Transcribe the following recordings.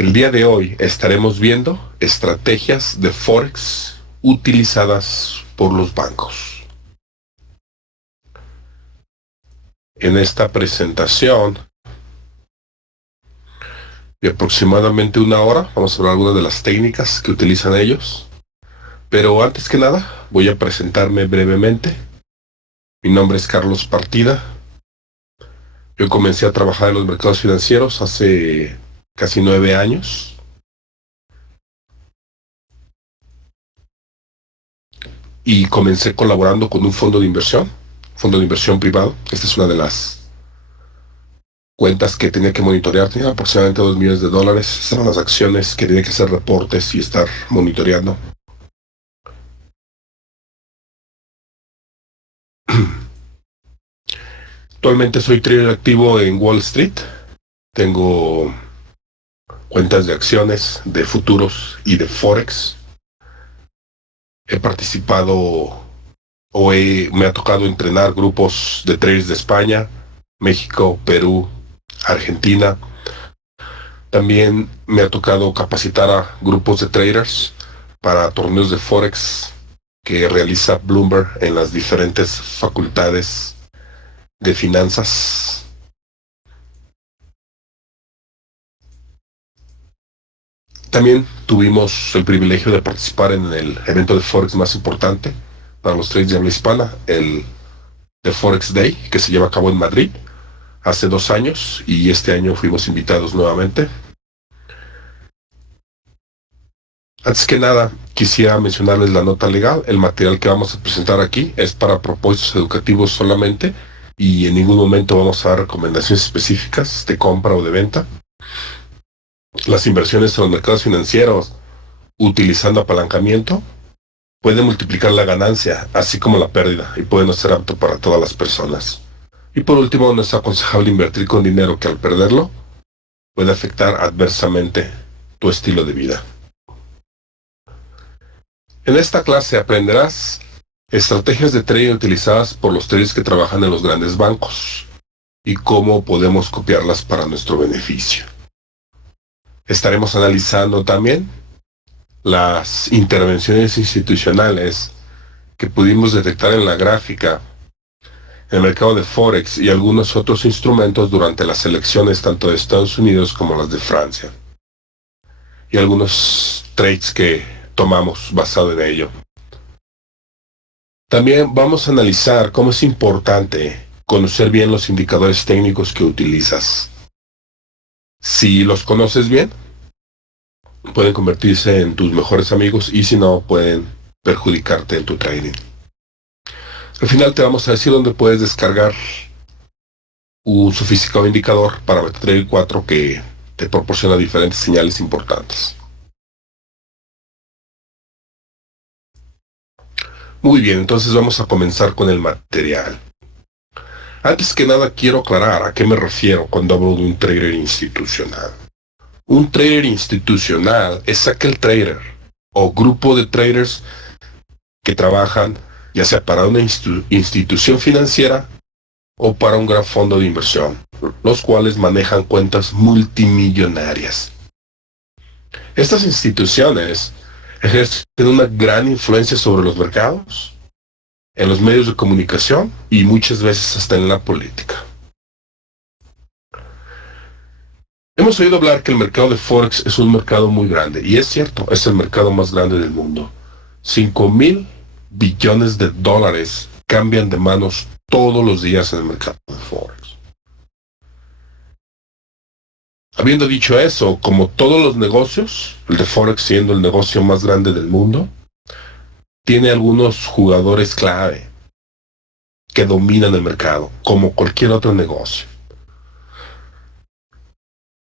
El día de hoy estaremos viendo estrategias de Forex utilizadas por los bancos. En esta presentación de aproximadamente una hora vamos a hablar algunas de las técnicas que utilizan ellos. Pero antes que nada voy a presentarme brevemente. Mi nombre es Carlos Partida. Yo comencé a trabajar en los mercados financieros hace casi 9 años. Y comencé colaborando con un fondo de inversión privado. Esta es una de las cuentas que tenía que monitorear. Tenía aproximadamente $2 millones. Estas eran las acciones que tenía que hacer reportes y estar monitoreando. Actualmente soy trader activo en Wall Street. Tengo cuentas de acciones, de futuros y de Forex. He participado me ha tocado entrenar grupos de traders de España, México, Perú, Argentina. También me ha tocado capacitar a grupos de traders para torneos de Forex que realiza Bloomberg en las diferentes facultades de finanzas. También tuvimos el privilegio de participar en el evento de Forex más importante para los traders de habla hispana, el The Forex Day, que se lleva a cabo en Madrid hace 2 años, y este año fuimos invitados nuevamente. Antes que nada, quisiera mencionarles la nota legal. El material que vamos a presentar aquí es para propósitos educativos solamente y en ningún momento vamos a dar recomendaciones específicas de compra o de venta. Las inversiones en los mercados financieros utilizando apalancamiento pueden multiplicar la ganancia, así como la pérdida, y puede no ser apto para todas las personas. Y por último, no es aconsejable invertir con dinero que al perderlo puede afectar adversamente tu estilo de vida. En esta clase aprenderás estrategias de trading utilizadas por los traders que trabajan en los grandes bancos y cómo podemos copiarlas para nuestro beneficio. Estaremos analizando también las intervenciones institucionales que pudimos detectar en la gráfica en el mercado de Forex y algunos otros instrumentos durante las elecciones tanto de Estados Unidos como las de Francia, y algunos trades que tomamos basado en ello. También vamos a analizar cómo es importante conocer bien los indicadores técnicos que utilizas. Si los conoces bien, pueden convertirse en tus mejores amigos, y si no, pueden perjudicarte en tu trading. Al final te vamos a decir dónde puedes descargar un sofisticado indicador para MetaTrader 4 que te proporciona diferentes señales importantes. Muy bien, entonces vamos a comenzar con el material. Antes que nada quiero aclarar a qué me refiero cuando hablo de un trader institucional. Un trader institucional es aquel trader o grupo de traders que trabajan ya sea para una institución financiera o para un gran fondo de inversión, los cuales manejan cuentas multimillonarias. Estas instituciones ejercen una gran influencia sobre los mercados, en los medios de comunicación y muchas veces hasta en la política. Hemos oído hablar que el mercado de Forex es un mercado muy grande, y es cierto, es el mercado más grande del mundo. 5,000 billones de dólares cambian de manos todos los días en el mercado de Forex. Habiendo dicho eso, como todos los negocios, el de Forex siendo el negocio más grande del mundo, tiene algunos jugadores clave que dominan el mercado, como cualquier otro negocio.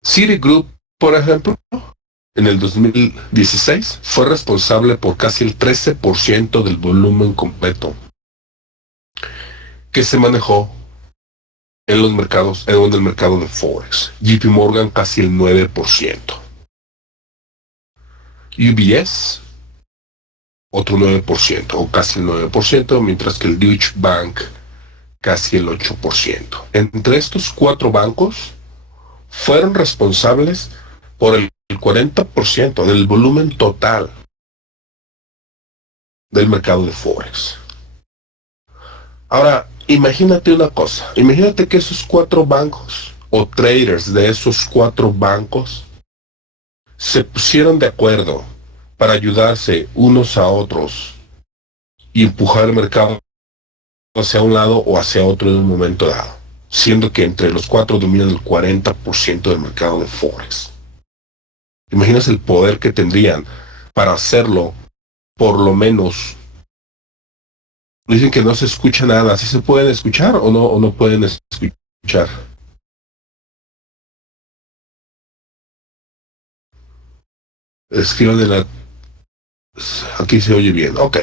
Citigroup, por ejemplo, en el 2016 fue responsable por casi el 13% del volumen completo que se manejó en los mercados, en el mercado de Forex. JP Morgan casi el 9%. UBS otro 9%, o casi el 9%, mientras que el Deutsche Bank casi el 8%. Entre estos 4 bancos fueron responsables por el 40% del volumen total del mercado de Forex. Ahora, imagínate una cosa, imagínate que esos 4 bancos o traders de esos 4 bancos se pusieron de acuerdo para ayudarse unos a otros y empujar el mercado hacia un lado o hacia otro en un momento dado, siendo que entre los 4 dominan el 40% del mercado de Forex. Imaginas el poder que tendrían para hacerlo, por lo menos. Dicen que no se escucha nada. ¿Sí se pueden escuchar o no pueden escuchar? Escriban en la... Aquí se oye bien. Ok.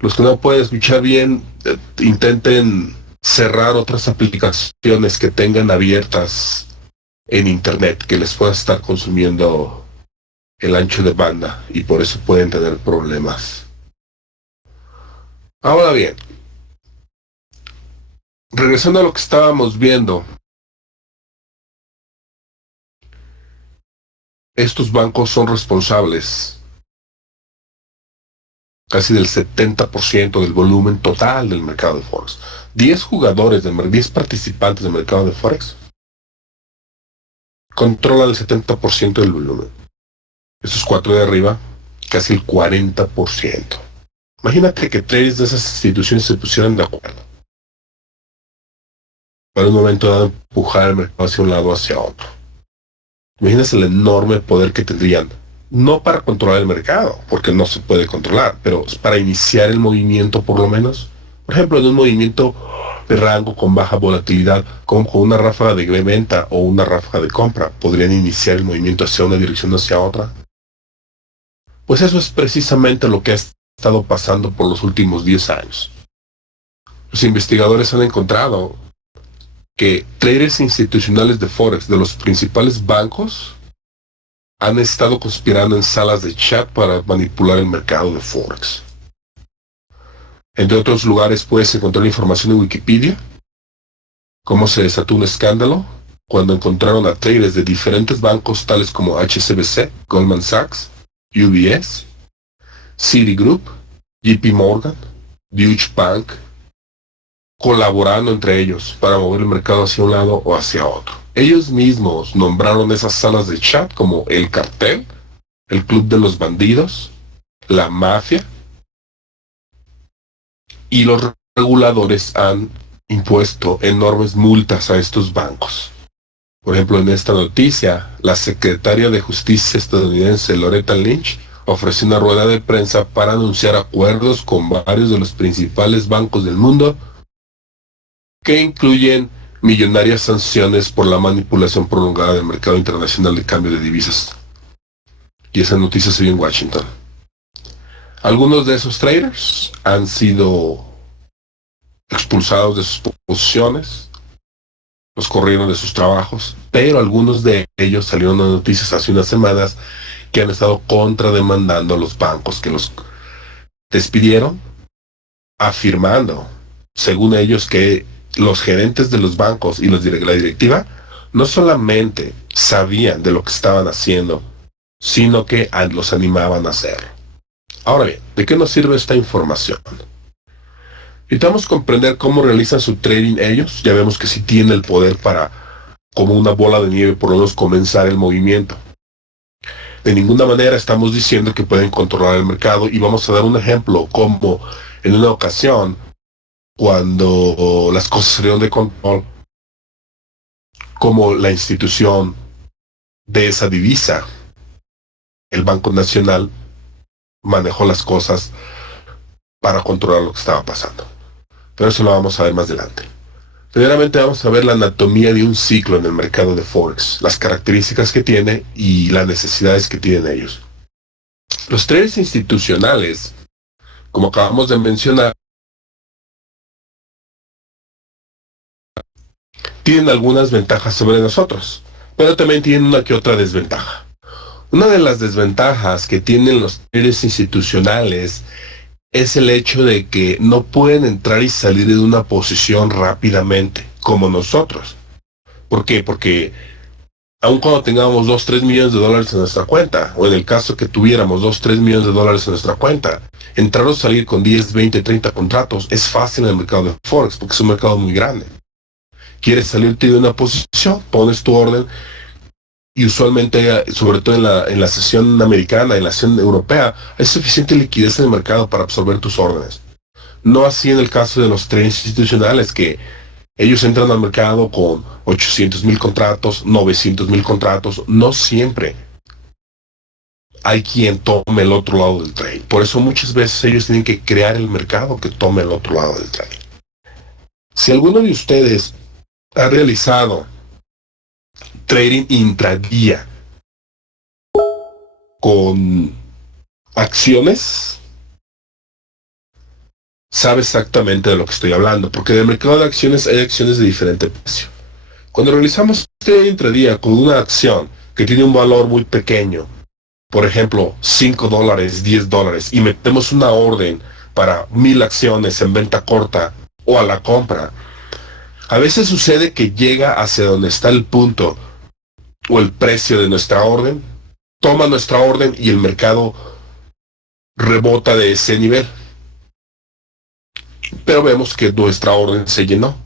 Los que no pueden escuchar bien, intenten cerrar otras aplicaciones que tengan abiertas en internet, que les pueda estar consumiendo el ancho de banda y por eso pueden tener problemas. Ahora bien, regresando a lo que estábamos viendo, estos bancos son responsables casi del 70% del volumen total del mercado de Forex. 10 jugadores, 10 participantes del mercado de Forex controlan el 70% del volumen. Esos 4 de arriba, casi el 40%. Imagínate que 3 de esas instituciones se pusieran de acuerdo para un momento dado empujar el mercado hacia un lado o hacia otro. Imagínate el enorme poder que tendrían, no para controlar el mercado, porque no se puede controlar, pero para iniciar el movimiento por lo menos. Por ejemplo, en un movimiento de rango con baja volatilidad, como con una ráfaga de venta o una ráfaga de compra, podrían iniciar el movimiento hacia una dirección o hacia otra. Pues eso es precisamente lo que ha estado pasando por los últimos 10 años. Los investigadores han encontrado que traders institucionales de Forex de los principales bancos han estado conspirando en salas de chat para manipular el mercado de Forex. Entre otros lugares puedes encontrar información en Wikipedia, cómo se desató un escándalo cuando encontraron a traders de diferentes bancos tales como HSBC, Goldman Sachs, UBS, Citigroup, JP Morgan, Deutsche Bank, colaborando entre ellos para mover el mercado hacia un lado o hacia otro. Ellos mismos nombraron esas salas de chat como el cartel, el club de los bandidos, la mafia, y los reguladores han impuesto enormes multas a estos bancos. Por ejemplo, en esta noticia, la secretaria de Justicia estadounidense Loretta Lynch ofreció una rueda de prensa para anunciar acuerdos con varios de los principales bancos del mundo que incluyen millonarias sanciones por la manipulación prolongada del mercado internacional de cambio de divisas. Y esa noticia se vio en Washington. Algunos de esos traders han sido expulsados de sus posiciones, los corrieron de sus trabajos, pero algunos de ellos salieron las noticias hace unas semanas que han estado contrademandando a los bancos que los despidieron, afirmando, según ellos, que los gerentes de los bancos y la directiva no solamente sabían de lo que estaban haciendo, sino que los animaban a hacerlo. Ahora bien, ¿de qué nos sirve esta información? Necesitamos comprender cómo realizan su trading ellos. Ya vemos que sí tienen el poder para, como una bola de nieve, por lo menos comenzar el movimiento. De ninguna manera estamos diciendo que pueden controlar el mercado, y vamos a dar un ejemplo como en una ocasión, cuando las cosas salieron de control, como la institución de esa divisa, el Banco Nacional, manejó las cosas para controlar lo que estaba pasando. Pero eso lo vamos a ver más adelante. Primeramente vamos a ver la anatomía de un ciclo en el mercado de Forex, las características que tiene y las necesidades que tienen ellos. Los traders institucionales, como acabamos de mencionar, tienen algunas ventajas sobre nosotros, pero también tienen una que otra desventaja. Una de las desventajas que tienen los traders institucionales es el hecho de que no pueden entrar y salir de una posición rápidamente, como nosotros. ¿Por qué? Porque aun cuando tengamos 2, 3 millones de dólares en nuestra cuenta, o en el caso que tuviéramos 2, 3 millones de dólares en nuestra cuenta, entrar o salir con 10, 20, 30 contratos es fácil en el mercado de Forex, porque es un mercado muy grande. Quieres salirte de una posición, pones tu orden, y usualmente, sobre todo en la sesión americana, en la sesión europea, hay suficiente liquidez en el mercado para absorber tus órdenes. No así en el caso de los traders institucionales, que ellos entran al mercado con 800,000 contratos, 900,000 contratos. No siempre hay quien tome el otro lado del trade. Por eso muchas veces ellos tienen que crear el mercado que tome el otro lado del trade. Si alguno de ustedes ha realizado trading intradía con acciones, sabe exactamente de lo que estoy hablando, porque en el mercado de acciones hay acciones de diferente precio. Cuando realizamos trading intradía con una acción que tiene un valor muy pequeño, por ejemplo, $5, $10, y metemos una orden para 1000 acciones en venta corta o a la compra, a veces sucede que llega hacia donde está el punto o el precio de nuestra orden, toma nuestra orden y el mercado rebota de ese nivel. Pero vemos que nuestra orden se llenó.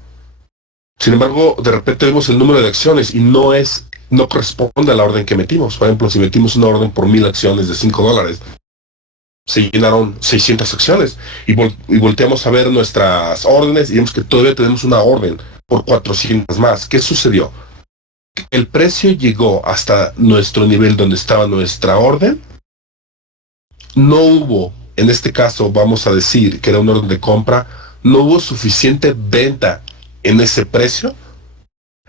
Sin embargo, de repente vemos el número de acciones y no corresponde a la orden que metimos. Por ejemplo, si metimos una orden por 1000 acciones de $5, se llenaron 600 acciones y volteamos a ver nuestras órdenes y vemos que todavía tenemos una orden por 400 más. ¿Qué sucedió? El precio llegó hasta nuestro nivel donde estaba nuestra orden. No hubo, en este caso vamos a decir que era una orden de compra, no hubo suficiente venta en ese precio.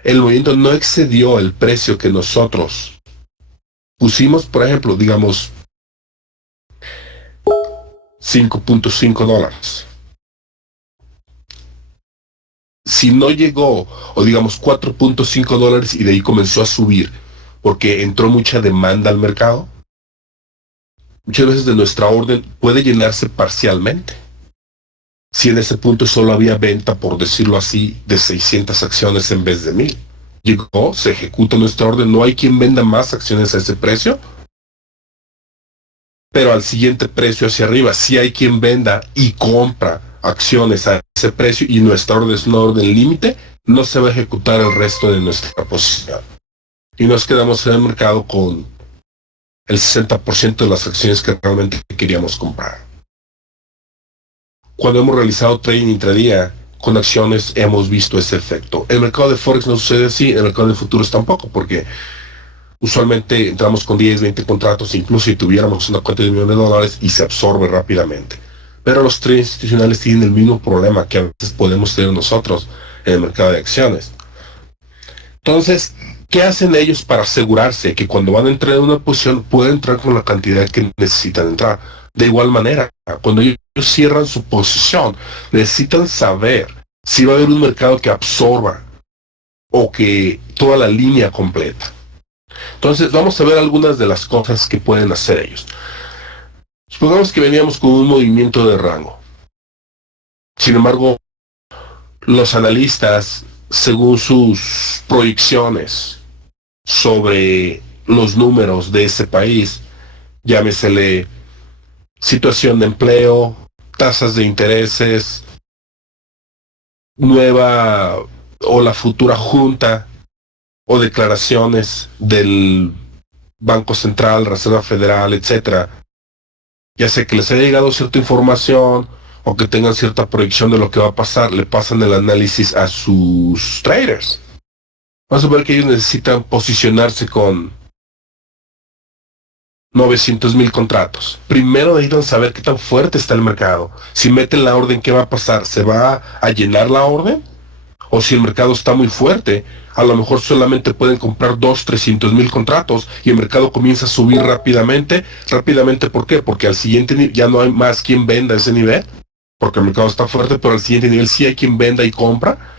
El movimiento no excedió el precio que nosotros pusimos, por ejemplo, digamos $5.5. Si no llegó, o digamos $4.5 y de ahí comenzó a subir, porque entró mucha demanda al mercado, muchas veces de nuestra orden puede llenarse parcialmente. Si en ese punto solo había venta, por decirlo así, de 600 acciones en vez de 1000. Llegó, se ejecuta nuestra orden, no hay quien venda más acciones a ese precio, pero al siguiente precio hacia arriba, sí hay quien venda y compra acciones a ese precio y nuestra orden es una orden límite, no se va a ejecutar el resto de nuestra posición. Y nos quedamos en el mercado con el 60% de las acciones que realmente queríamos comprar. Cuando hemos realizado trading intradía con acciones, hemos visto ese efecto. El mercado de Forex no sucede así, el mercado de futuros tampoco, porque usualmente entramos con 10, 20 contratos, incluso si tuviéramos una cuenta de $1,000,000 y se absorbe rápidamente. Pero los traders institucionales tienen el mismo problema que a veces podemos tener nosotros en el mercado de acciones. Entonces, ¿qué hacen ellos para asegurarse que cuando van a entrar en una posición pueden entrar con la cantidad que necesitan entrar? De igual manera, cuando ellos cierran su posición, necesitan saber si va a haber un mercado que absorba o que toda la línea completa. Entonces, vamos a ver algunas de las cosas que pueden hacer ellos. Supongamos que veníamos con un movimiento de rango. Sin embargo, los analistas, según sus proyecciones sobre los números de ese país, llámesele situación de empleo, tasas de intereses, nueva o la futura junta o declaraciones del Banco Central, Reserva Federal, etcétera, ya sea que les haya llegado cierta información o que tengan cierta proyección de lo que va a pasar, le pasan el análisis a sus traders. Vamos a ver que ellos necesitan posicionarse con 900,000 contratos. Primero necesitan saber qué tan fuerte está el mercado. Si meten la orden, ¿qué va a pasar? ¿Se va a llenar la orden? O si el mercado está muy fuerte, a lo mejor solamente pueden comprar 200,000, 300,000 contratos y el mercado comienza a subir rápidamente. ¿Rápidamente por qué? Porque al siguiente ya no hay más quien venda ese nivel, porque el mercado está fuerte, pero al siguiente nivel sí hay quien venda y compra,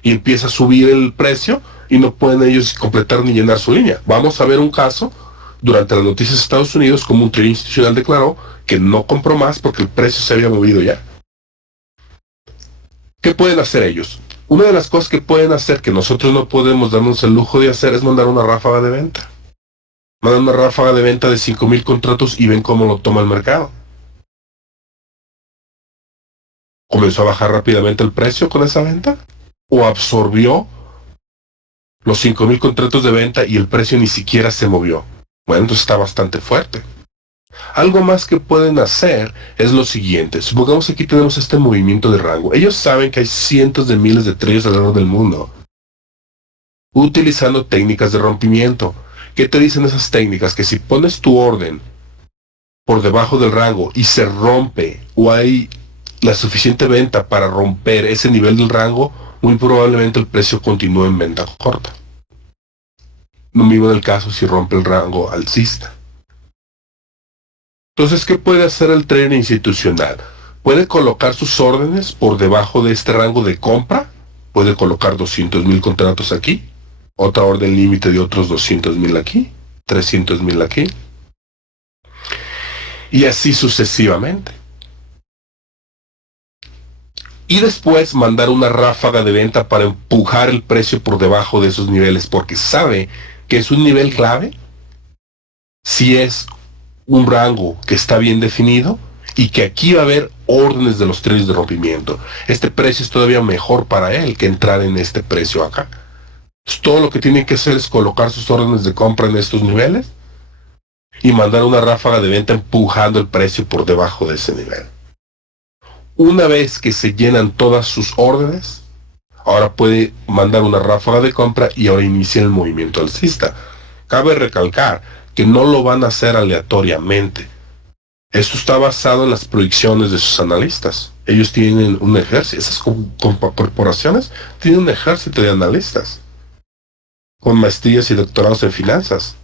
y empieza a subir el precio y no pueden ellos completar ni llenar su línea. Vamos a ver un caso durante las noticias de Estados Unidos, como un trader institucional declaró que no compró más porque el precio se había movido ya. ¿Qué pueden hacer ellos? Una de las cosas que pueden hacer que nosotros no podemos darnos el lujo de hacer es mandar una ráfaga de venta. Mandan una ráfaga de venta de 5,000 contratos y ven cómo lo toma el mercado. ¿Comenzó a bajar rápidamente el precio con esa venta? ¿O absorbió los 5,000 contratos de venta y el precio ni siquiera se movió? Bueno, entonces está bastante fuerte. Algo más que pueden hacer es lo siguiente. Supongamos que aquí tenemos este movimiento de rango. Ellos saben que hay cientos de miles de traders alrededor del mundo utilizando técnicas de rompimiento. ¿Qué te dicen esas técnicas? Que si pones tu orden por debajo del rango y se rompe o hay la suficiente venta para romper ese nivel del rango, muy probablemente el precio continúe en venta corta. Lo mismo en el caso si rompe el rango alcista. Entonces, ¿qué puede hacer el trader institucional? Puede colocar sus órdenes por debajo de este rango de compra. Puede colocar 200,000 contratos aquí. Otra orden límite de otros 200,000 aquí. 300,000 aquí. Y así sucesivamente. Y después mandar una ráfaga de venta para empujar el precio por debajo de esos niveles, porque sabe que es un nivel clave si es un rango que está bien definido y que aquí va a haber órdenes de los traders de rompimiento. Este precio es todavía mejor para él que entrar en este precio acá. Entonces, todo lo que tiene que hacer es colocar sus órdenes de compra en estos niveles y mandar una ráfaga de venta empujando el precio por debajo de ese nivel. Una vez que se llenan todas sus órdenes, ahora puede mandar una ráfaga de compra y ahora inicia el movimiento alcista. Cabe recalcar que no lo van a hacer aleatoriamente. Esto está basado en las proyecciones de sus analistas. Ellos tienen un ejército, esas corporaciones tienen un ejército de analistas con maestrías y doctorados en finanzas,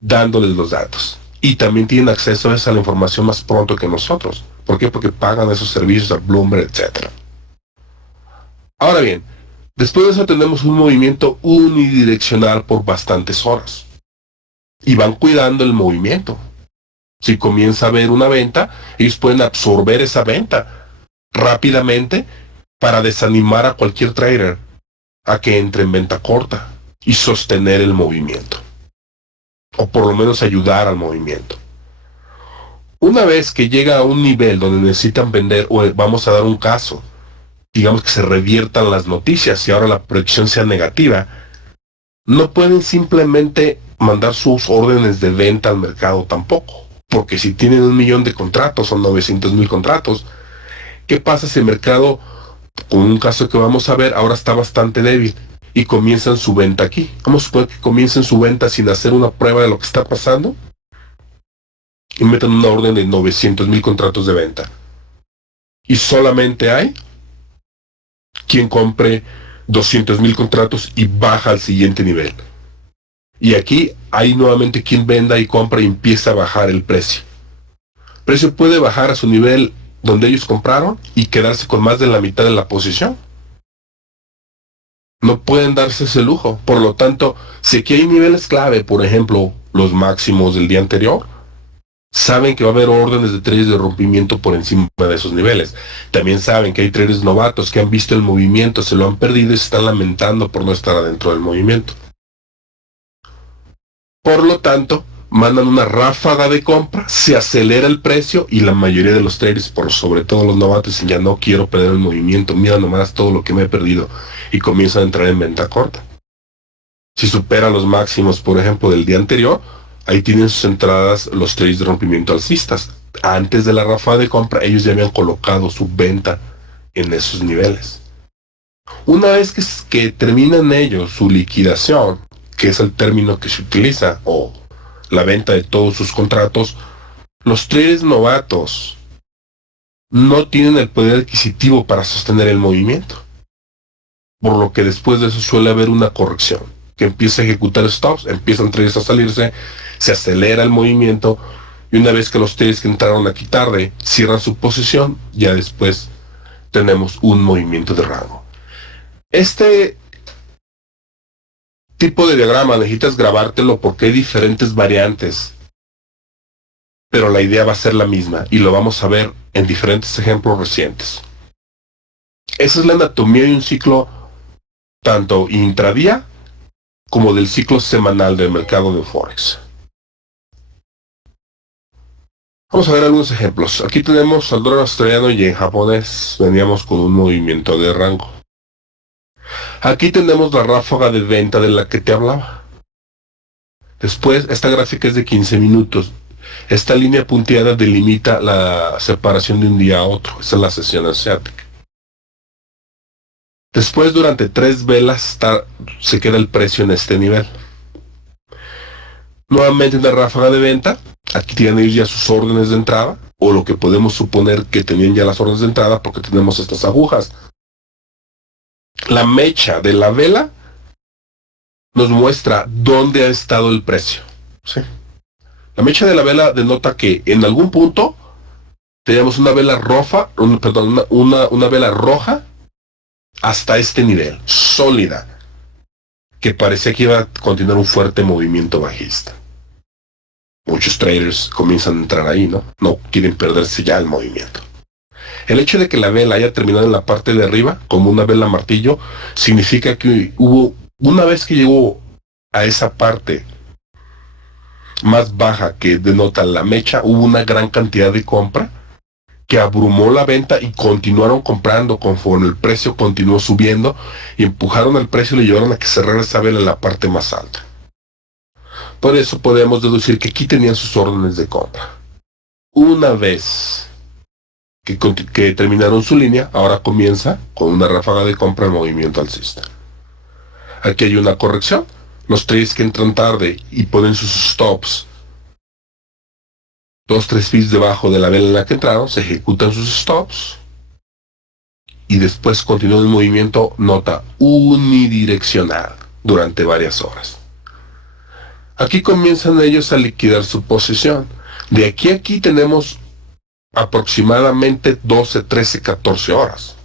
dándoles los datos. Y también tienen acceso a la información más pronto que nosotros. ¿Por qué? Porque pagan esos servicios a Bloomberg, etc. Ahora bien, después de eso tenemos un movimiento unidireccional por bastantes horas. Y van cuidando el movimiento. Si comienza a haber una venta, ellos pueden absorber esa venta rápidamente para desanimar a cualquier trader a que entre en venta corta y sostener el movimiento. O por lo menos ayudar al movimiento. Una vez que llega a un nivel donde necesitan vender, o vamos a dar un caso, digamos que se reviertan las noticias y ahora la proyección sea negativa, no pueden simplemente mandar sus órdenes de venta al mercado tampoco. Porque si tienen 1,000,000 de contratos o 900,000 contratos, ¿qué pasa si el mercado, con un caso que vamos a ver, ahora está bastante débil y comienzan su venta aquí? Vamos a suponer que comiencen su venta sin hacer una prueba de lo que está pasando y metan una orden de 900,000 contratos de venta. Y solamente hay quien compre 200,000 contratos y baja al siguiente nivel. Y aquí hay nuevamente quien venda y compra y empieza a bajar el precio. El precio puede bajar a su nivel donde ellos compraron y quedarse con más de la mitad de la posición. No pueden darse ese lujo. Por lo tanto, si aquí hay niveles clave, por ejemplo, los máximos del día anterior, saben que va a haber órdenes de traders de rompimiento por encima de esos niveles. También saben que hay traders novatos que han visto el movimiento, se lo han perdido y se están lamentando por no estar adentro del movimiento. Por lo tanto, mandan una ráfaga de compra, se acelera el precio y la mayoría de los traders, por sobre todo los novatos, dicen, ya no quiero perder el movimiento, mira nomás todo lo que me he perdido, y comienzan a entrar en venta corta. Si supera los máximos, por ejemplo, del día anterior, ahí tienen sus entradas los traders de rompimiento alcistas. Antes de la ráfaga de compra, ellos ya habían colocado su venta en esos niveles. Una vez que terminan ellos su liquidación, que es el término que se utiliza, o la venta de todos sus contratos, los traders novatos no tienen el poder adquisitivo para sostener el movimiento. Por lo que después de eso suele haber una corrección, que empieza a ejecutar stops, empiezan traders a salirse, se acelera el movimiento, y una vez que los traders que entraron aquí tarde cierran su posición, ya después tenemos un movimiento de rango. Este tipo de diagrama necesitas grabártelo porque hay diferentes variantes, pero la idea va a ser la misma y lo vamos a ver en diferentes ejemplos recientes. Esa es la anatomía de un ciclo tanto intradía como del ciclo semanal del mercado de Forex. Vamos a ver algunos ejemplos. Aquí tenemos al dólar australiano y en japonés veníamos con un movimiento de rango. Aquí tenemos la ráfaga de venta de la que te hablaba. Después, esta gráfica es de 15 minutos. Esta línea punteada delimita la separación de un día a otro. Esa es la sesión asiática. Después, durante 3 velas, se queda el precio en este nivel. Nuevamente una ráfaga de venta. Aquí tienen ellos ya sus órdenes de entrada, o lo que podemos suponer que tenían ya las órdenes de entrada porque tenemos estas agujas. La mecha de la vela nos muestra dónde ha estado el precio. ¿Sí? La mecha de la vela denota que en algún punto teníamos una vela roja, una vela roja hasta este nivel, sólida, que parecía que iba a continuar un fuerte movimiento bajista. Muchos traders comienzan a entrar ahí, ¿no? No quieren perderse ya el movimiento. El hecho de que la vela haya terminado en la parte de arriba, como una vela martillo, significa que una vez que llegó a esa parte más baja que denota la mecha, hubo una gran cantidad de compra que abrumó la venta y continuaron comprando conforme el precio continuó subiendo y empujaron al precio y le llevaron a que cerrara esa vela en la parte más alta. Por eso podemos deducir que aquí tenían sus órdenes de compra. Una vez que terminaron su línea, ahora comienza con una ráfaga de compra el movimiento alcista. Aquí hay una corrección. Los traders que entran tarde y ponen sus stops 2-3 pips debajo de la vela en la que entraron, se ejecutan sus stops y después continúa el movimiento, nota unidireccional durante varias horas. Aquí comienzan ellos a liquidar su posición. De aquí a aquí tenemos aproximadamente 12, 13, 14 horas.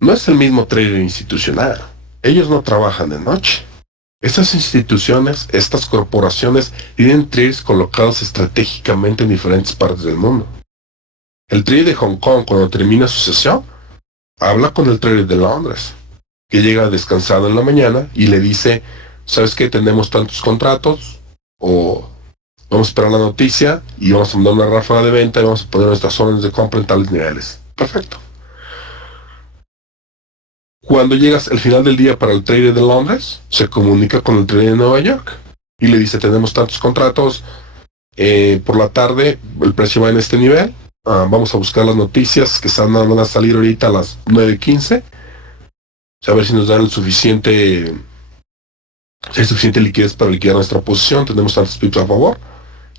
No es el mismo trader institucional. Ellos no trabajan de noche. Estas instituciones, estas corporaciones, tienen traders colocados estratégicamente en diferentes partes del mundo. El trader de Hong Kong, cuando termina su sesión, habla con el trader de Londres, que llega descansado en la mañana y le dice, ¿sabes qué? Tenemos tantos contratos, o vamos a esperar la noticia y vamos a mandar una ráfaga de venta y vamos a poner nuestras órdenes de compra en tales niveles. Perfecto. Cuando llegas al final del día para el trader de Londres, se comunica con el trader de Nueva York y le dice, tenemos tantos contratos, por la tarde el precio va en este nivel, vamos a buscar las noticias que van a salir ahorita a las 9:15, a ver si nos dan si hay suficiente liquidez para liquidar nuestra posición, tenemos tantos pips a favor,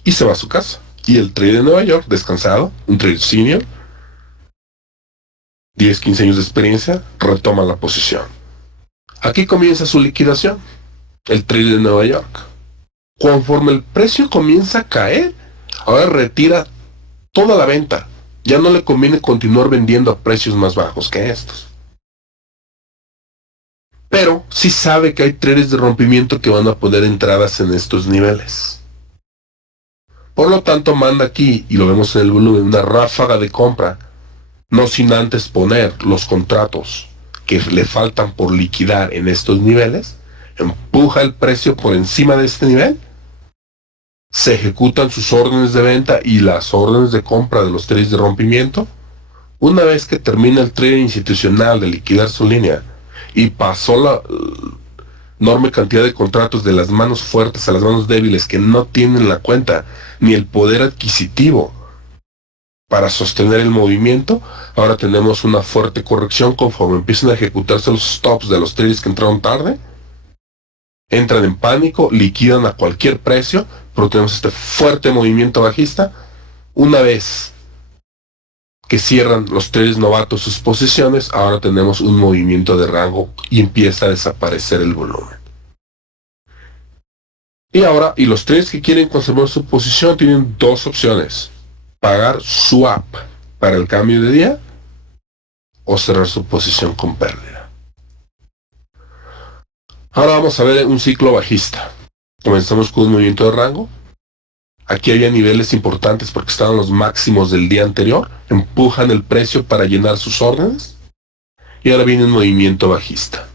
y se va a su casa. Y el trader de Nueva York, descansado, un trader senior, 10, 15 años de experiencia, retoma la posición. Aquí comienza su liquidación, el trader de Nueva York. Conforme el precio comienza a caer, ahora retira toda la venta. Ya no le conviene continuar vendiendo a precios más bajos que estos. Pero sí sabe que hay traders de rompimiento que van a poner entradas en estos niveles. Por lo tanto, manda aquí, y lo vemos en el volumen, una ráfaga de compra, no sin antes poner los contratos que le faltan por liquidar en estos niveles, empuja el precio por encima de este nivel, se ejecutan sus órdenes de venta y las órdenes de compra de los traders de rompimiento. Una vez que termina el trader institucional de liquidar su línea y pasó la enorme cantidad de contratos de las manos fuertes a las manos débiles que no tienen la cuenta ni el poder adquisitivo para sostener el movimiento, ahora tenemos una fuerte corrección conforme empiezan a ejecutarse los stops de los traders que entraron tarde, entran en pánico, liquidan a cualquier precio, pero tenemos este fuerte movimiento bajista. Una vez que cierran los traders novatos sus posiciones, ahora tenemos un movimiento de rango y empieza a desaparecer el volumen. Y los traders que quieren conservar su posición tienen dos opciones: pagar swap para el cambio de día o cerrar su posición con pérdida. Ahora vamos a ver un ciclo bajista. Comenzamos con un movimiento de rango. Aquí había niveles importantes porque estaban los máximos del día anterior, empujan el precio para llenar sus órdenes y ahora viene un movimiento bajista.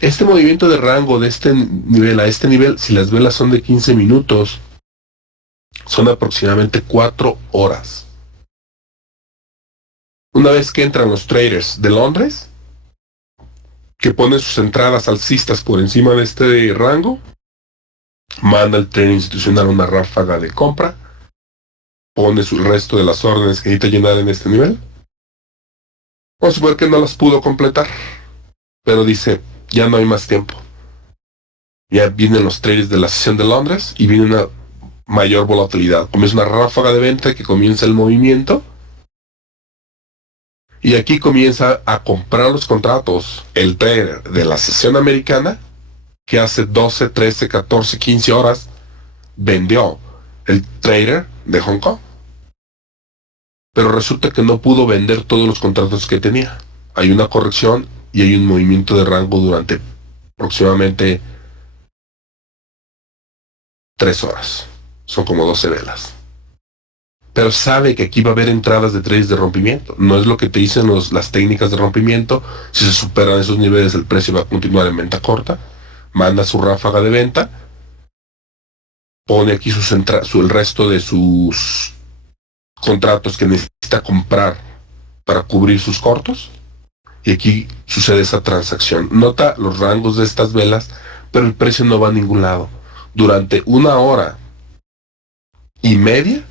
Este movimiento de rango de este nivel a este nivel, si las velas son de 15 minutos, son aproximadamente 4 horas. Una vez que entran los traders de Londres, que ponen sus entradas alcistas por encima de este rango, manda el trader institucional una ráfaga de compra, pone el resto de las órdenes que necesita llenar en este nivel. Vamos a suponer que no las pudo completar, pero dice, ya no hay más tiempo. Ya vienen los traders de la sesión de Londres y viene una mayor volatilidad. Comienza una ráfaga de venta que comienza el movimiento. Y aquí comienza a comprar los contratos el trader de la sesión americana, que hace 12, 13, 14, 15 horas vendió el trader de Hong Kong. Pero resulta que no pudo vender todos los contratos que tenía. Hay una corrección y hay un movimiento de rango durante aproximadamente 3 horas. Son como 12 velas. Pero sabe que aquí va a haber entradas de trades de rompimiento. No es lo que te dicen las técnicas de rompimiento. Si se superan esos niveles, el precio va a continuar en venta corta. Manda su ráfaga de venta. Pone aquí el resto de sus contratos que necesita comprar para cubrir sus cortos. Y aquí sucede esa transacción. Nota los rangos de estas velas, pero el precio no va a ningún lado. Durante 1 hora y media,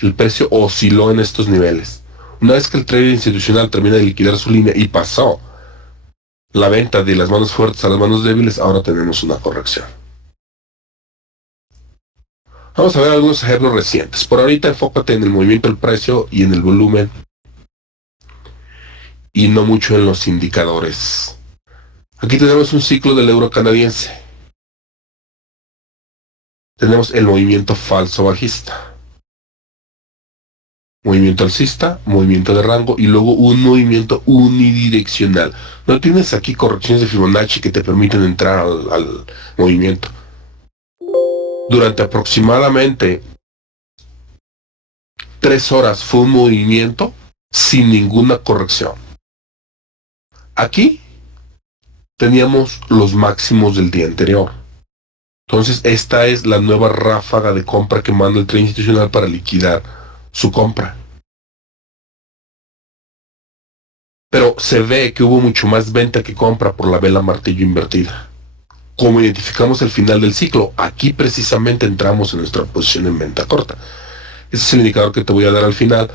el precio osciló en estos niveles. Una vez que el trader institucional termina de liquidar su línea y pasó la venta de las manos fuertes a las manos débiles, ahora tenemos una corrección. Vamos a ver algunos ejemplos recientes. Por ahorita enfócate en el movimiento del precio y en el volumen y no mucho en los indicadores. Aquí tenemos un ciclo del euro canadiense. Tenemos el movimiento falso bajista. Movimiento alcista, movimiento de rango y luego un movimiento unidireccional. No tienes aquí correcciones de Fibonacci que te permiten entrar al movimiento. Durante aproximadamente 3 horas fue un movimiento sin ninguna corrección. Aquí teníamos los máximos del día anterior. Entonces esta es la nueva ráfaga de compra que manda el trader institucional para liquidar su compra. Pero se ve que hubo mucho más venta que compra por la vela martillo invertida. Como identificamos el final del ciclo, aquí precisamente entramos en nuestra posición en venta corta. Ese es el indicador que te voy a dar al final.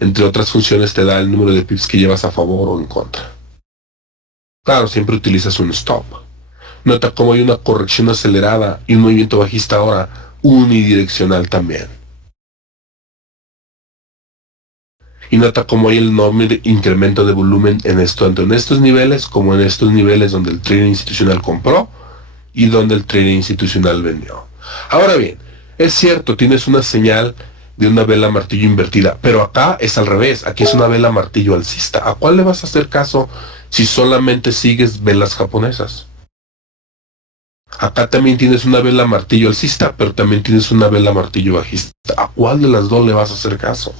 Entre otras funciones te da el número de pips que llevas a favor o en contra. Claro, siempre utilizas un stop. Nota cómo hay una corrección acelerada y un movimiento bajista ahora unidireccional también. Y nota cómo hay el enorme incremento de volumen tanto en estos niveles como en estos niveles donde el trader institucional compró y donde el trader institucional vendió. Ahora bien, es cierto, tienes una señal de una vela martillo invertida, pero acá es al revés, aquí es una vela martillo alcista. ¿A cuál le vas a hacer caso si solamente sigues velas japonesas? Acá también tienes una vela martillo alcista, pero también tienes una vela martillo bajista. ¿A cuál de las dos le vas a hacer caso?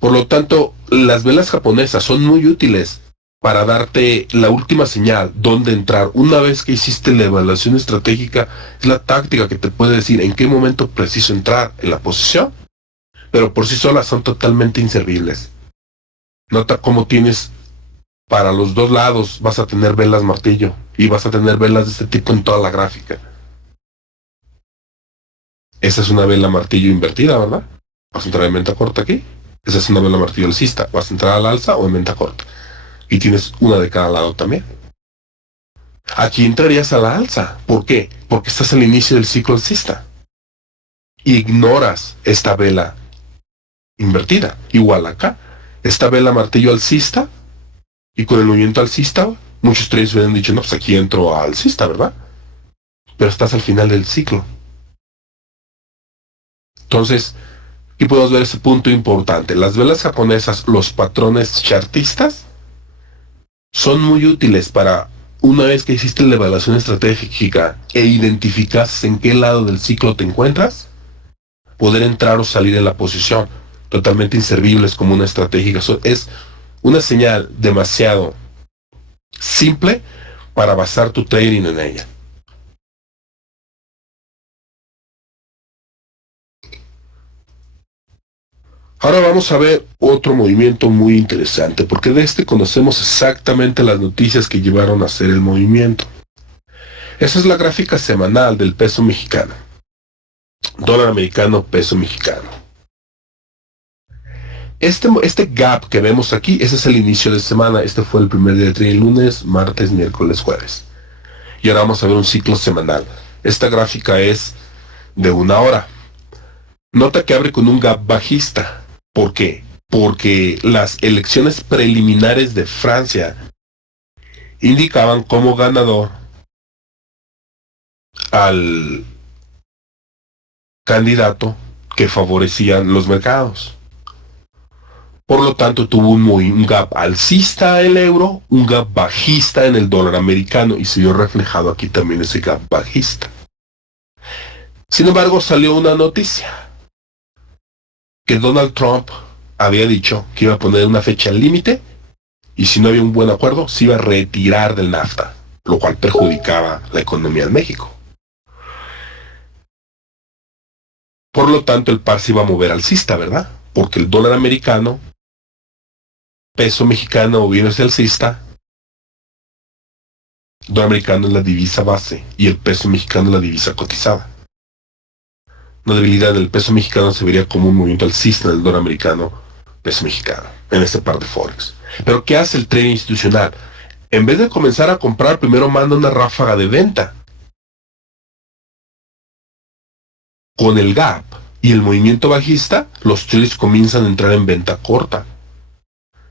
Por lo tanto, las velas japonesas son muy útiles para darte la última señal, dónde entrar. Una vez que hiciste la evaluación estratégica, es la táctica que te puede decir en qué momento preciso entrar en la posición, pero por sí solas son totalmente inservibles. Nota cómo tienes, para los dos lados, vas a tener velas martillo, y vas a tener velas de este tipo en toda la gráfica. Esa es una vela martillo invertida, ¿verdad? Vas a entrar en venta corta aquí. Esa es una vela martillo alcista. Vas a entrar al alza o en venta corta. Y tienes una de cada lado también. Aquí entrarías a la alza. ¿Por qué? Porque estás al inicio del ciclo alcista. Ignoras esta vela invertida. Igual acá. Esta vela martillo alcista. Y con el movimiento alcista, muchos traders hubieran dicho, no, pues aquí entro a alcista, ¿verdad? Pero estás al final del ciclo. Entonces, aquí podemos ver ese punto importante. Las velas japonesas, los patrones chartistas, son muy útiles para, una vez que hiciste la evaluación estratégica e identificas en qué lado del ciclo te encuentras, poder entrar o salir en la posición, totalmente inservibles como una estratégica. Es una señal demasiado simple para basar tu trading en ella. Ahora vamos a ver otro movimiento muy interesante, porque de este conocemos exactamente las noticias que llevaron a hacer el movimiento. Esa es la gráfica semanal del peso mexicano. Dólar americano, peso mexicano. Este gap que vemos aquí, ese es el inicio de semana. Este fue el primer día de trading, lunes, martes, miércoles, jueves. Y ahora vamos a ver un ciclo semanal. Esta gráfica es de 1 hora. Nota que abre con un gap bajista. ¿Por qué? Porque las elecciones preliminares de Francia indicaban como ganador al candidato que favorecían los mercados. Por lo tanto, tuvo un gap alcista el euro, un gap bajista en el dólar americano, y se vio reflejado aquí también ese gap bajista. Sin embargo, salió una noticia que Donald Trump había dicho que iba a poner una fecha límite y si no había un buen acuerdo se iba a retirar del NAFTA, lo cual perjudicaba la economía de México. Por lo tanto, el par se iba a mover alcista, ¿verdad? Porque el dólar americano, peso mexicano moviéndose alcista, dólar americano es la divisa base y el peso mexicano es la divisa cotizada. Una debilidad del peso mexicano se vería como un movimiento alcista del dólar americano, peso mexicano, en este par de Forex. Pero ¿qué hace el trading institucional? En vez de comenzar a comprar, primero manda una ráfaga de venta. Con el gap y el movimiento bajista, los traders comienzan a entrar en venta corta.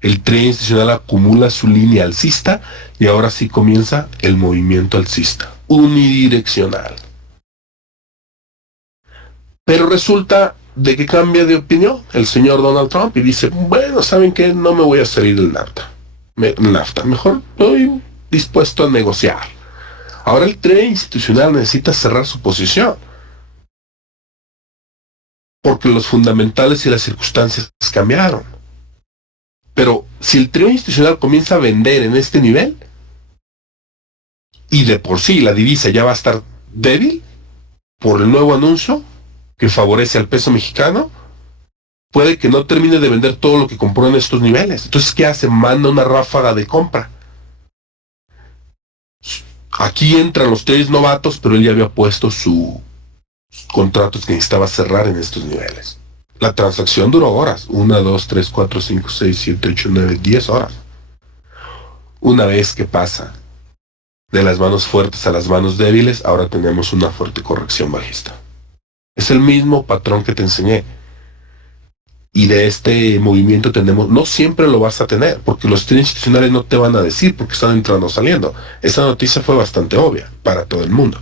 El trading institucional acumula su línea alcista y ahora sí comienza el movimiento alcista, unidireccional. Pero resulta de que cambia de opinión el señor Donald Trump y dice, bueno, ¿saben qué? No me voy a salir del NAFTA. Mejor estoy dispuesto a negociar. Ahora el trading institucional necesita cerrar su posición. Porque los fundamentales y las circunstancias cambiaron. Pero si el trading institucional comienza a vender en este nivel, y de por sí la divisa ya va a estar débil, por el nuevo anuncio, que favorece al peso mexicano, puede que no termine de vender todo lo que compró en estos niveles. Entonces, ¿qué hace? Manda una ráfaga de compra. Aquí entran los traders novatos, pero él ya había puesto sus contratos que necesitaba cerrar en estos niveles. La transacción duró horas. 1, 2, 3, 4, 5, 6, 7, 8, 9, 10 horas. Una vez que pasa de las manos fuertes a las manos débiles, ahora tenemos una fuerte corrección bajista. Es el mismo patrón que te enseñé. Y de este movimiento tenemos, no siempre lo vas a tener, porque los traders institucionales no te van a decir porque están entrando o saliendo. Esa noticia fue bastante obvia para todo el mundo.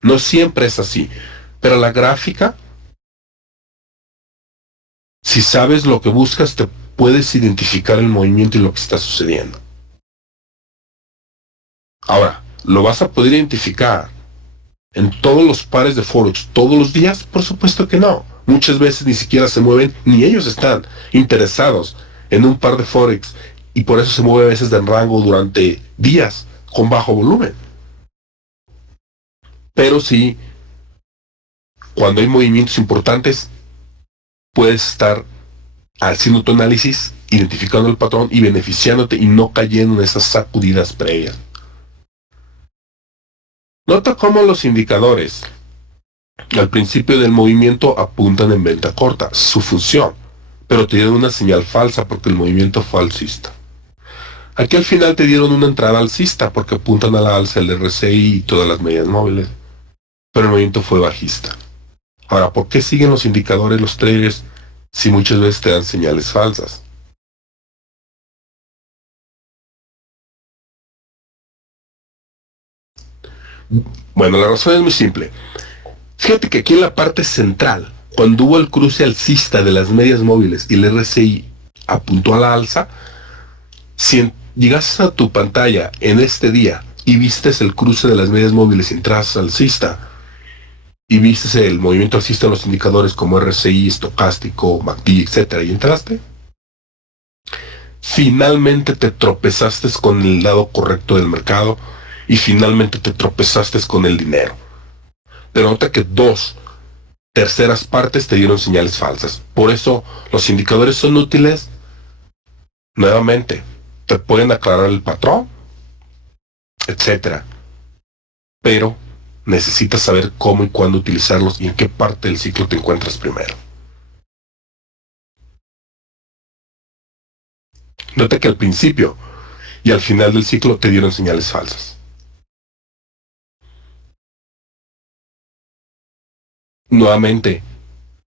No siempre es así, pero la gráfica, si sabes lo que buscas, te puedes identificar el movimiento y lo que está sucediendo. Ahora, ¿lo vas a poder identificar en todos los pares de Forex todos los días? Por supuesto que no. Muchas veces ni siquiera se mueven, ni ellos están interesados en un par de Forex, y por eso se mueve a veces de rango durante días con bajo volumen. Pero sí, cuando hay movimientos importantes, puedes estar haciendo tu análisis, identificando el patrón y beneficiándote y no cayendo en esas sacudidas previas. Nota cómo los indicadores al principio del movimiento apuntan en venta corta, su función, pero te dieron una señal falsa porque el movimiento fue alcista. Aquí al final te dieron una entrada alcista porque apuntan a la alza el RSI y todas las medias móviles, pero el movimiento fue bajista. Ahora, ¿por qué siguen los indicadores, los traders, si muchas veces te dan señales falsas? Bueno, la razón es muy simple. Fíjate que aquí en la parte central, cuando hubo el cruce alcista de las medias móviles y el RSI apuntó a la alza, si llegas a tu pantalla en este día y vistes el cruce de las medias móviles y entras alcista, y viste el movimiento alcista en los indicadores como RSI, estocástico, MACD, etcétera, y entraste, finalmente te tropezaste con el lado correcto del mercado y finalmente te tropezaste con el dinero. Pero nota que 2/3 partes te dieron señales falsas. Por eso los indicadores son útiles. Nuevamente, te pueden aclarar el patrón, etcétera. Pero necesitas saber cómo y cuándo utilizarlos y en qué parte del ciclo te encuentras primero. Nota que al principio y al final del ciclo te dieron señales falsas. Nuevamente,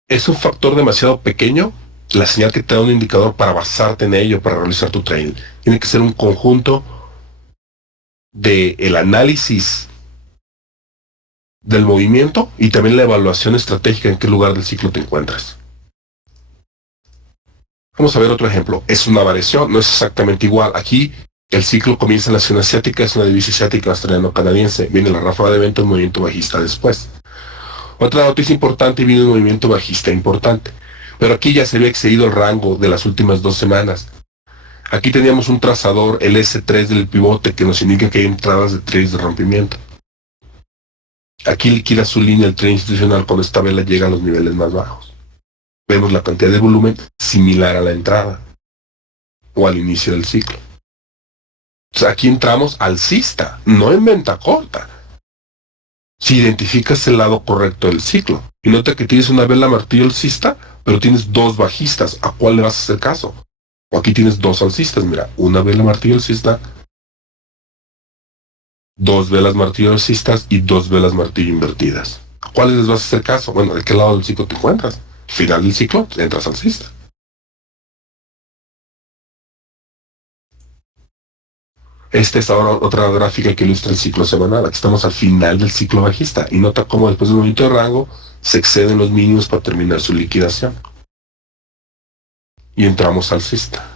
es un factor demasiado pequeño la señal que te da un indicador para basarte en ello, para realizar tu trading. Tiene que ser un conjunto de el análisis del movimiento y también la evaluación estratégica en qué lugar del ciclo te encuentras. Vamos a ver otro ejemplo. Es una variación, no es exactamente igual. Aquí el ciclo comienza en la zona asiática, es una divisa asiática australiano-canadiense. Viene la ráfaga de venta, un movimiento bajista después. Otra noticia importante, viene un movimiento bajista importante. Pero aquí ya se había excedido el rango de las últimas 2 semanas. Aquí teníamos un trazador, el S3 del pivote, que nos indica que hay entradas de trades de rompimiento. Aquí liquida su línea el trade institucional cuando esta vela llega a los niveles más bajos. Vemos la cantidad de volumen similar a la entrada o al inicio del ciclo. O sea, aquí entramos alcista, no en venta corta. Si identificas el lado correcto del ciclo, y nota que tienes una vela martillo alcista, pero tienes 2 bajistas, ¿a cuál le vas a hacer caso? O aquí tienes 2 alcistas, mira, una vela martillo alcista, 2 velas martillo alcistas y 2 velas martillo invertidas. ¿A cuáles les vas a hacer caso? Bueno, ¿de qué lado del ciclo te encuentras? Final del ciclo, entras alcista. Esta es ahora otra gráfica que ilustra el ciclo semanal. Aquí estamos al final del ciclo bajista y nota cómo después del movimiento de rango se exceden los mínimos para terminar su liquidación. Y entramos alcista.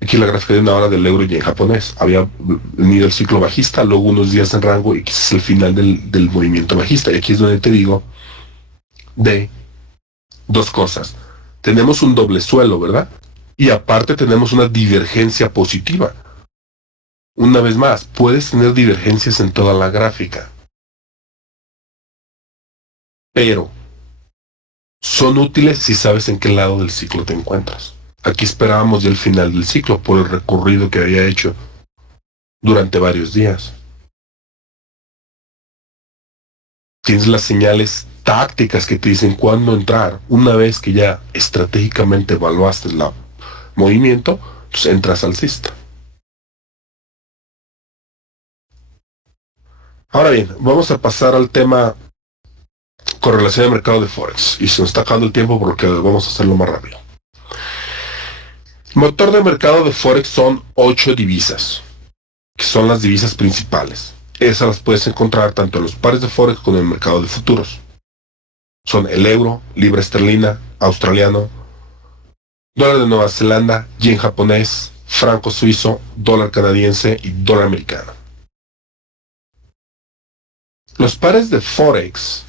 Aquí la gráfica de una hora del euro y en japonés. Había venido el ciclo bajista, luego unos días en rango y aquí es el final del movimiento bajista. Y aquí es donde te digo de 2 cosas. Tenemos un doble suelo, ¿verdad? Y aparte tenemos una divergencia positiva. Una vez más, puedes tener divergencias en toda la gráfica. Pero son útiles si sabes en qué lado del ciclo te encuentras. Aquí esperábamos ya el final del ciclo por el recorrido que había hecho durante varios días. Tienes las señales tácticas que te dicen cuándo entrar. Una vez que ya estratégicamente evaluaste el movimiento, pues entras alcista. Ahora bien, vamos a pasar al tema correlación de mercado de Forex. Y se nos está acabando el tiempo por lo que vamos a hacerlo más rápido. Motor de mercado de Forex son 8 divisas, que son las divisas principales. Esas las puedes encontrar tanto en los pares de Forex como en el mercado de futuros. Son el euro, libra esterlina, australiano, dólar de Nueva Zelanda, yen japonés, franco suizo, dólar canadiense y dólar americano. Los pares de Forex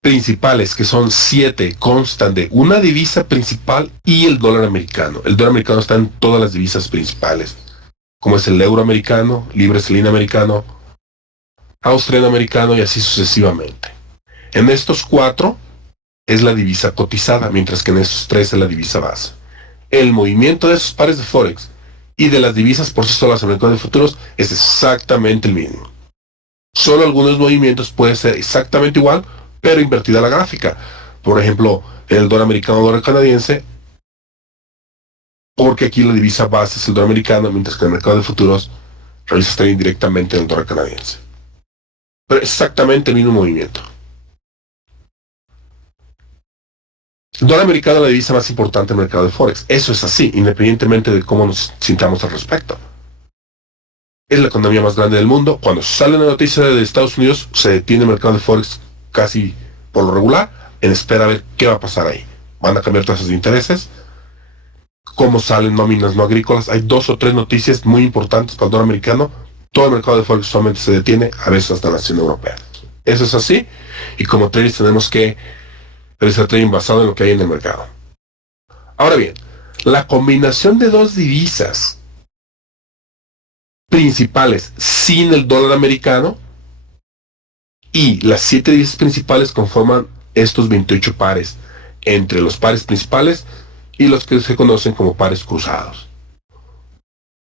principales, que son 7, constan de una divisa principal y el dólar americano. El dólar americano está en todas las divisas principales, como es el euro americano, libra esterlina americano, australiano americano y así sucesivamente. En estos 4 es la divisa cotizada, mientras que en estos 3 es la divisa base. El movimiento de esos pares de Forex y de las divisas por sí solas en el mercado de futuros es exactamente el mismo. Solo algunos movimientos pueden ser exactamente igual, pero invertida la gráfica. Por ejemplo, el dólar americano, dólar canadiense, porque aquí la divisa base es el dólar americano, mientras que en el mercado de futuros realiza trading directamente en el dólar canadiense. Pero exactamente el mismo movimiento. El dólar americano es la divisa más importante del mercado de Forex. Eso es así, independientemente de cómo nos sintamos al respecto. Es la economía más grande del mundo. Cuando sale una noticia de Estados Unidos, se detiene el mercado de Forex casi por lo regular, en espera a ver qué va a pasar ahí. Van a cambiar tasas de intereses, cómo salen nóminas no agrícolas. Hay 2 o 3 noticias muy importantes para el dólar americano. Todo el mercado de forex solamente se detiene, a veces hasta la nación europea. Eso es así, y como traders tenemos que realizar trading basado en lo que hay en el mercado. Ahora bien, la combinación de 2 divisas principales sin el dólar americano y las 7 divisas principales conforman estos 28 pares entre los pares principales y los que se conocen como pares cruzados.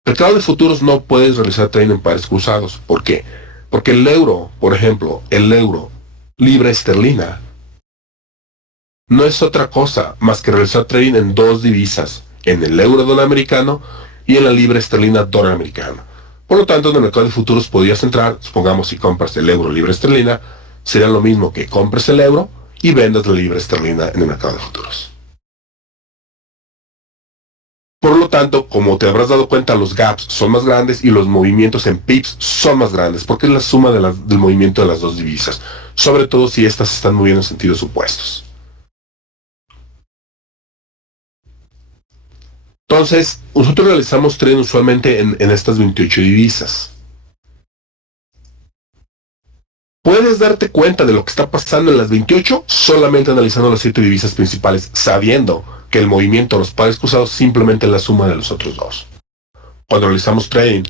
El mercado de futuros no puedes realizar trading en pares cruzados. ¿Por qué? Porque el euro, por ejemplo, el euro libra esterlina, no es otra cosa más que realizar trading en 2 divisas, en el euro dólar americano y en la libra esterlina dólar americano. Por lo tanto, en el mercado de futuros podrías entrar, supongamos si compras el euro libra esterlina, sería lo mismo que compres el euro y vendas la libra esterlina en el mercado de futuros. Por lo tanto, como te habrás dado cuenta, los gaps son más grandes y los movimientos en pips son más grandes, porque es la suma del movimiento de las 2 divisas, sobre todo si estas se están moviendo en sentidos opuestos. Entonces, nosotros realizamos trading usualmente en estas 28 divisas. Puedes darte cuenta de lo que está pasando en las 28 solamente analizando las 7 divisas principales, sabiendo que el movimiento de los pares cruzados simplemente es la suma de los otros 2. Cuando realizamos trading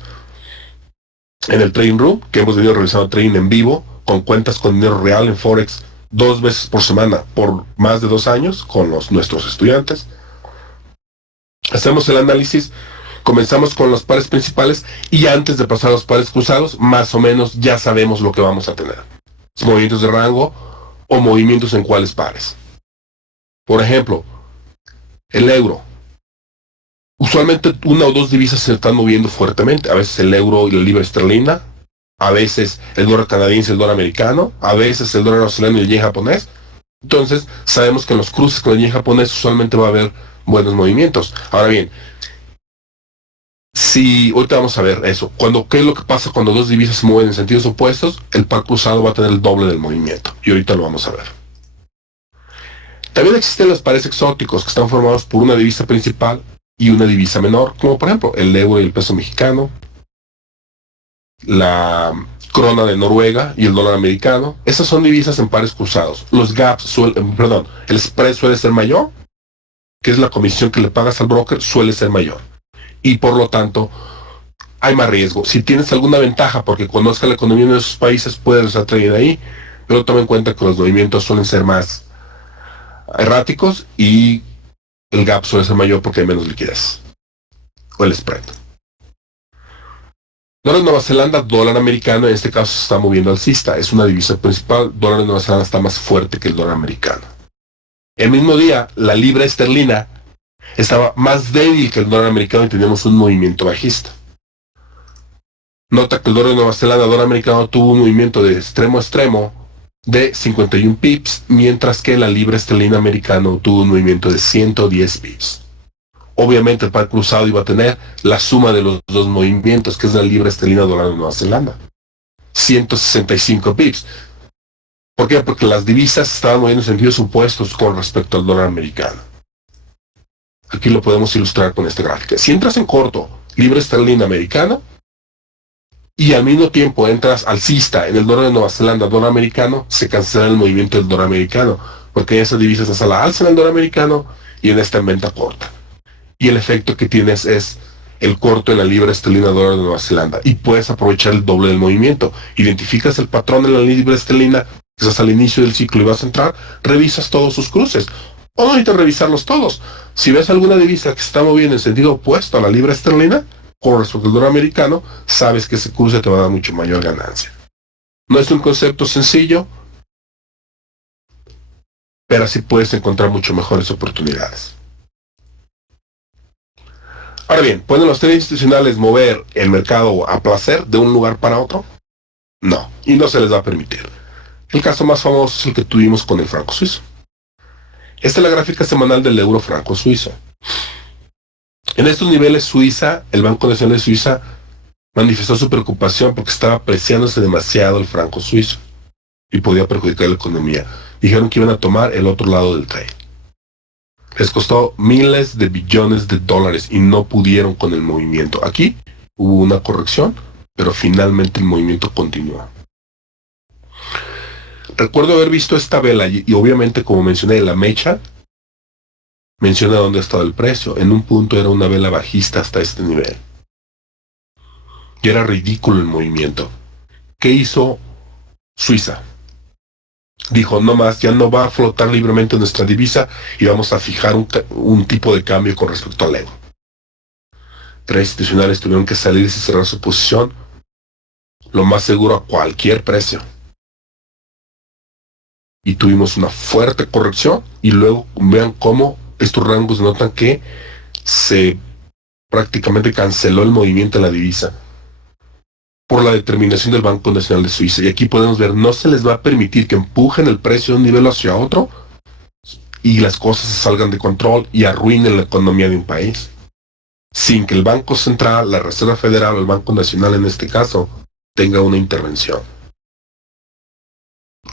en el trading room, que hemos venido realizando trading en vivo, con cuentas con dinero real en Forex 2 veces por semana por más de 2 años con nuestros estudiantes, hacemos el análisis, comenzamos con los pares principales y antes de pasar a los pares cruzados, más o menos ya sabemos lo que vamos a tener. Movimientos de rango o movimientos en cuáles pares. Por ejemplo, el euro. Usualmente 1 o 2 divisas se están moviendo fuertemente. A veces el euro y la libra esterlina, a veces el dólar canadiense y el dólar americano, a veces el dólar australiano y el yen japonés. Entonces, sabemos que en los cruces con el yen japonés usualmente va a haber buenos movimientos. Ahora bien, si ahorita vamos a ver eso, ¿qué es lo que pasa cuando 2 divisas se mueven en sentidos opuestos? El par cruzado va a tener el doble del movimiento, y ahorita lo vamos a ver. También existen los pares exóticos, que están formados por una divisa principal y una divisa menor, como por ejemplo el euro y el peso mexicano, la krona de Noruega y el dólar americano. Esas son divisas en pares cruzados. Los gaps el spread suele ser mayor, que es la comisión que le pagas al broker, suele ser mayor. Y por lo tanto, hay más riesgo. Si tienes alguna ventaja porque conozcas la economía de esos países, puedes estar trading ahí, pero toma en cuenta que los movimientos suelen ser más erráticos y el gap suele ser mayor porque hay menos liquidez. O el spread. Dólar de Nueva Zelanda, dólar americano, en este caso se está moviendo alcista. Es una divisa principal. Dólar de Nueva Zelanda está más fuerte que el dólar americano. El mismo día, la libra esterlina estaba más débil que el dólar americano y teníamos un movimiento bajista. Nota que el dólar de Nueva Zelanda, dólar americano, tuvo un movimiento de extremo a extremo de 51 pips, mientras que la libra esterlina americano tuvo un movimiento de 110 pips. Obviamente el par cruzado iba a tener la suma de los 2 movimientos, que es la libra esterlina dólar de Nueva Zelanda. 165 pips. ¿Por qué? Porque las divisas estaban moviendo en sentidos opuestos con respecto al dólar americano. Aquí lo podemos ilustrar con esta gráfica. Si entras en corto, libra esterlina americana, y al mismo tiempo entras alcista en el dólar de Nueva Zelanda, dólar americano, se cancela el movimiento del dólar americano, porque en esa divisa estás a la alza en el dólar americano y en esta en venta corta. Y el efecto que tienes es el corto en la libra esterlina dólar de Nueva Zelanda, y puedes aprovechar el doble del movimiento. Identificas el patrón de la libra esterlina, que estás al inicio del ciclo y vas a entrar, revisas todos sus cruces. O no necesitas revisarlos todos. Si ves alguna divisa que se está moviendo en sentido opuesto a la libra esterlina, con respecto al dólar americano, sabes que ese cruce te va a dar mucho mayor ganancia. No es un concepto sencillo, pero así puedes encontrar mucho mejores oportunidades. Ahora bien, ¿pueden los traders institucionales mover el mercado a placer de un lugar para otro? No, y no se les va a permitir. El caso más famoso es el que tuvimos con el franco suizo. Esta es la gráfica semanal del euro franco suizo. En estos niveles Suiza, el Banco Nacional de Suiza, manifestó su preocupación porque estaba apreciándose demasiado el franco suizo y podía perjudicar la economía. Dijeron que iban a tomar el otro lado del trade. Les costó miles de billones de dólares y no pudieron con el movimiento. Aquí hubo una corrección, pero finalmente el movimiento continuó. Recuerdo haber visto esta vela y obviamente, como mencioné, la mecha menciona dónde estaba el precio. En un punto era una vela bajista hasta este nivel. Y era ridículo el movimiento. ¿Qué hizo Suiza? Dijo, no más, ya no va a flotar libremente nuestra divisa y vamos a fijar un tipo de cambio con respecto al euro. Tres institucionales tuvieron que salir y cerrar su posición, lo más seguro a cualquier precio. Y tuvimos una fuerte corrección y luego vean cómo estos rangos notan que se prácticamente canceló el movimiento de la divisa por la determinación del Banco Nacional de Suiza. Y aquí podemos ver, no se les va a permitir que empujen el precio de un nivel hacia otro y las cosas se salgan de control y arruinen la economía de un país, sin que el Banco Central, la Reserva Federal o el Banco Nacional en este caso, tenga una intervención.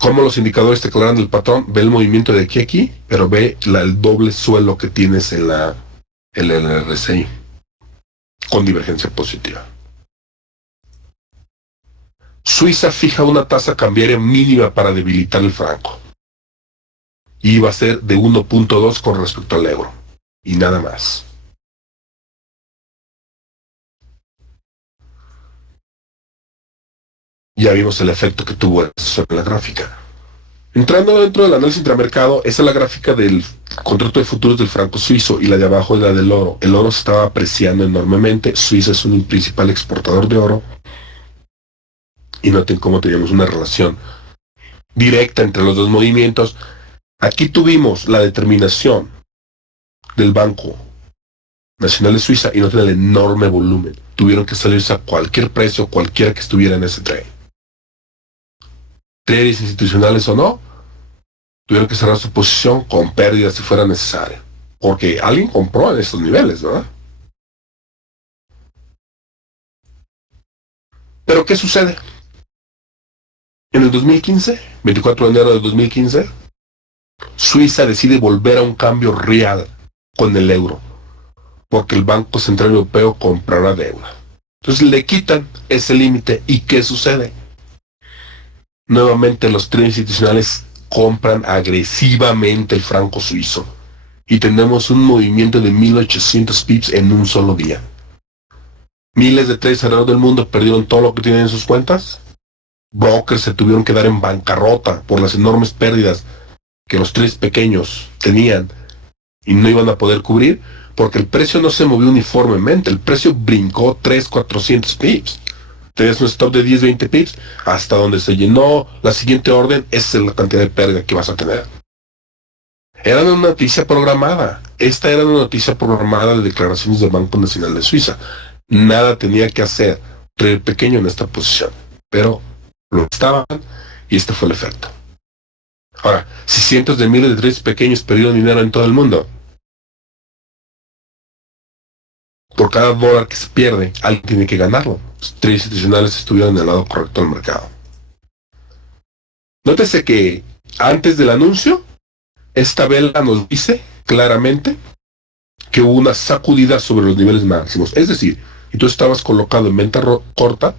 Como los indicadores te aclaran el patrón, ve el movimiento de aquí a aquí, pero ve el doble suelo que tienes en el RSI, con divergencia positiva. Suiza fija una tasa cambiaria mínima para debilitar el franco. Y va a ser de 1.2 con respecto al euro. Y nada más. Ya vimos el efecto que tuvo eso sobre la gráfica. Entrando dentro del análisis intramercado, esa es la gráfica del contrato de futuros del franco suizo y la de abajo es la del oro. El oro se estaba apreciando enormemente. Suiza es un principal exportador de oro. Y noten cómo teníamos una relación directa entre los dos movimientos. Aquí tuvimos la determinación del Banco Nacional de Suiza y noten el enorme volumen. Tuvieron que salirse a cualquier precio, cualquiera que estuviera en ese trade. Traders institucionales o no, tuvieron que cerrar su posición con pérdidas si fuera necesario. Porque alguien compró en estos niveles, ¿verdad? Pero ¿qué sucede? En el 2015, 24 de enero de 2015, Suiza decide volver a un cambio real con el euro, porque el Banco Central Europeo comprará deuda. Entonces le quitan ese límite y ¿qué sucede? Nuevamente los traders institucionales compran agresivamente el franco suizo y tenemos un movimiento de 1800 pips en un solo día. Miles de traders alrededor del mundo perdieron todo lo que tienen en sus cuentas. Brokers se tuvieron que dar en bancarrota por las enormes pérdidas que los traders pequeños tenían y no iban a poder cubrir porque el precio no se movió uniformemente. El precio brincó 300-400 pips. Tenías un stop de 10-20 pips hasta donde se llenó la siguiente orden. Esa es la cantidad de pérdida que vas a tener. Era una noticia programada. Esta era una noticia programada de declaraciones del Banco Nacional de Suiza. Nada tenía que hacer trader pequeño en esta posición, pero lo estaban y este fue el efecto. Ahora, si cientos de miles de traders pequeños perdieron dinero en todo el mundo, por cada dólar que se pierde, alguien tiene que ganarlo. Los traders institucionales estuvieron en el lado correcto del mercado. Nótese que antes del anuncio, esta vela nos dice claramente que hubo una sacudida sobre los niveles máximos. Es decir, si tú estabas colocado en venta corta,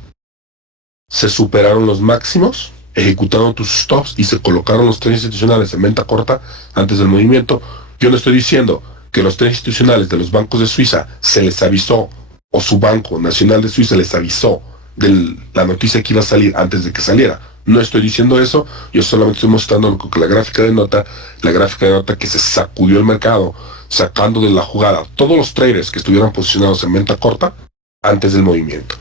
se superaron los máximos, ejecutaron tus stops y se colocaron los traders institucionales en venta corta antes del movimiento. Yo no estoy diciendo que los traders institucionales de los bancos de Suiza se les avisó, o su Banco Nacional de Suiza les avisó de la noticia que iba a salir antes de que saliera. No estoy diciendo eso, yo solamente estoy mostrando lo que la gráfica denota que se sacudió el mercado, sacando de la jugada todos los traders que estuvieran posicionados en venta corta antes del movimiento.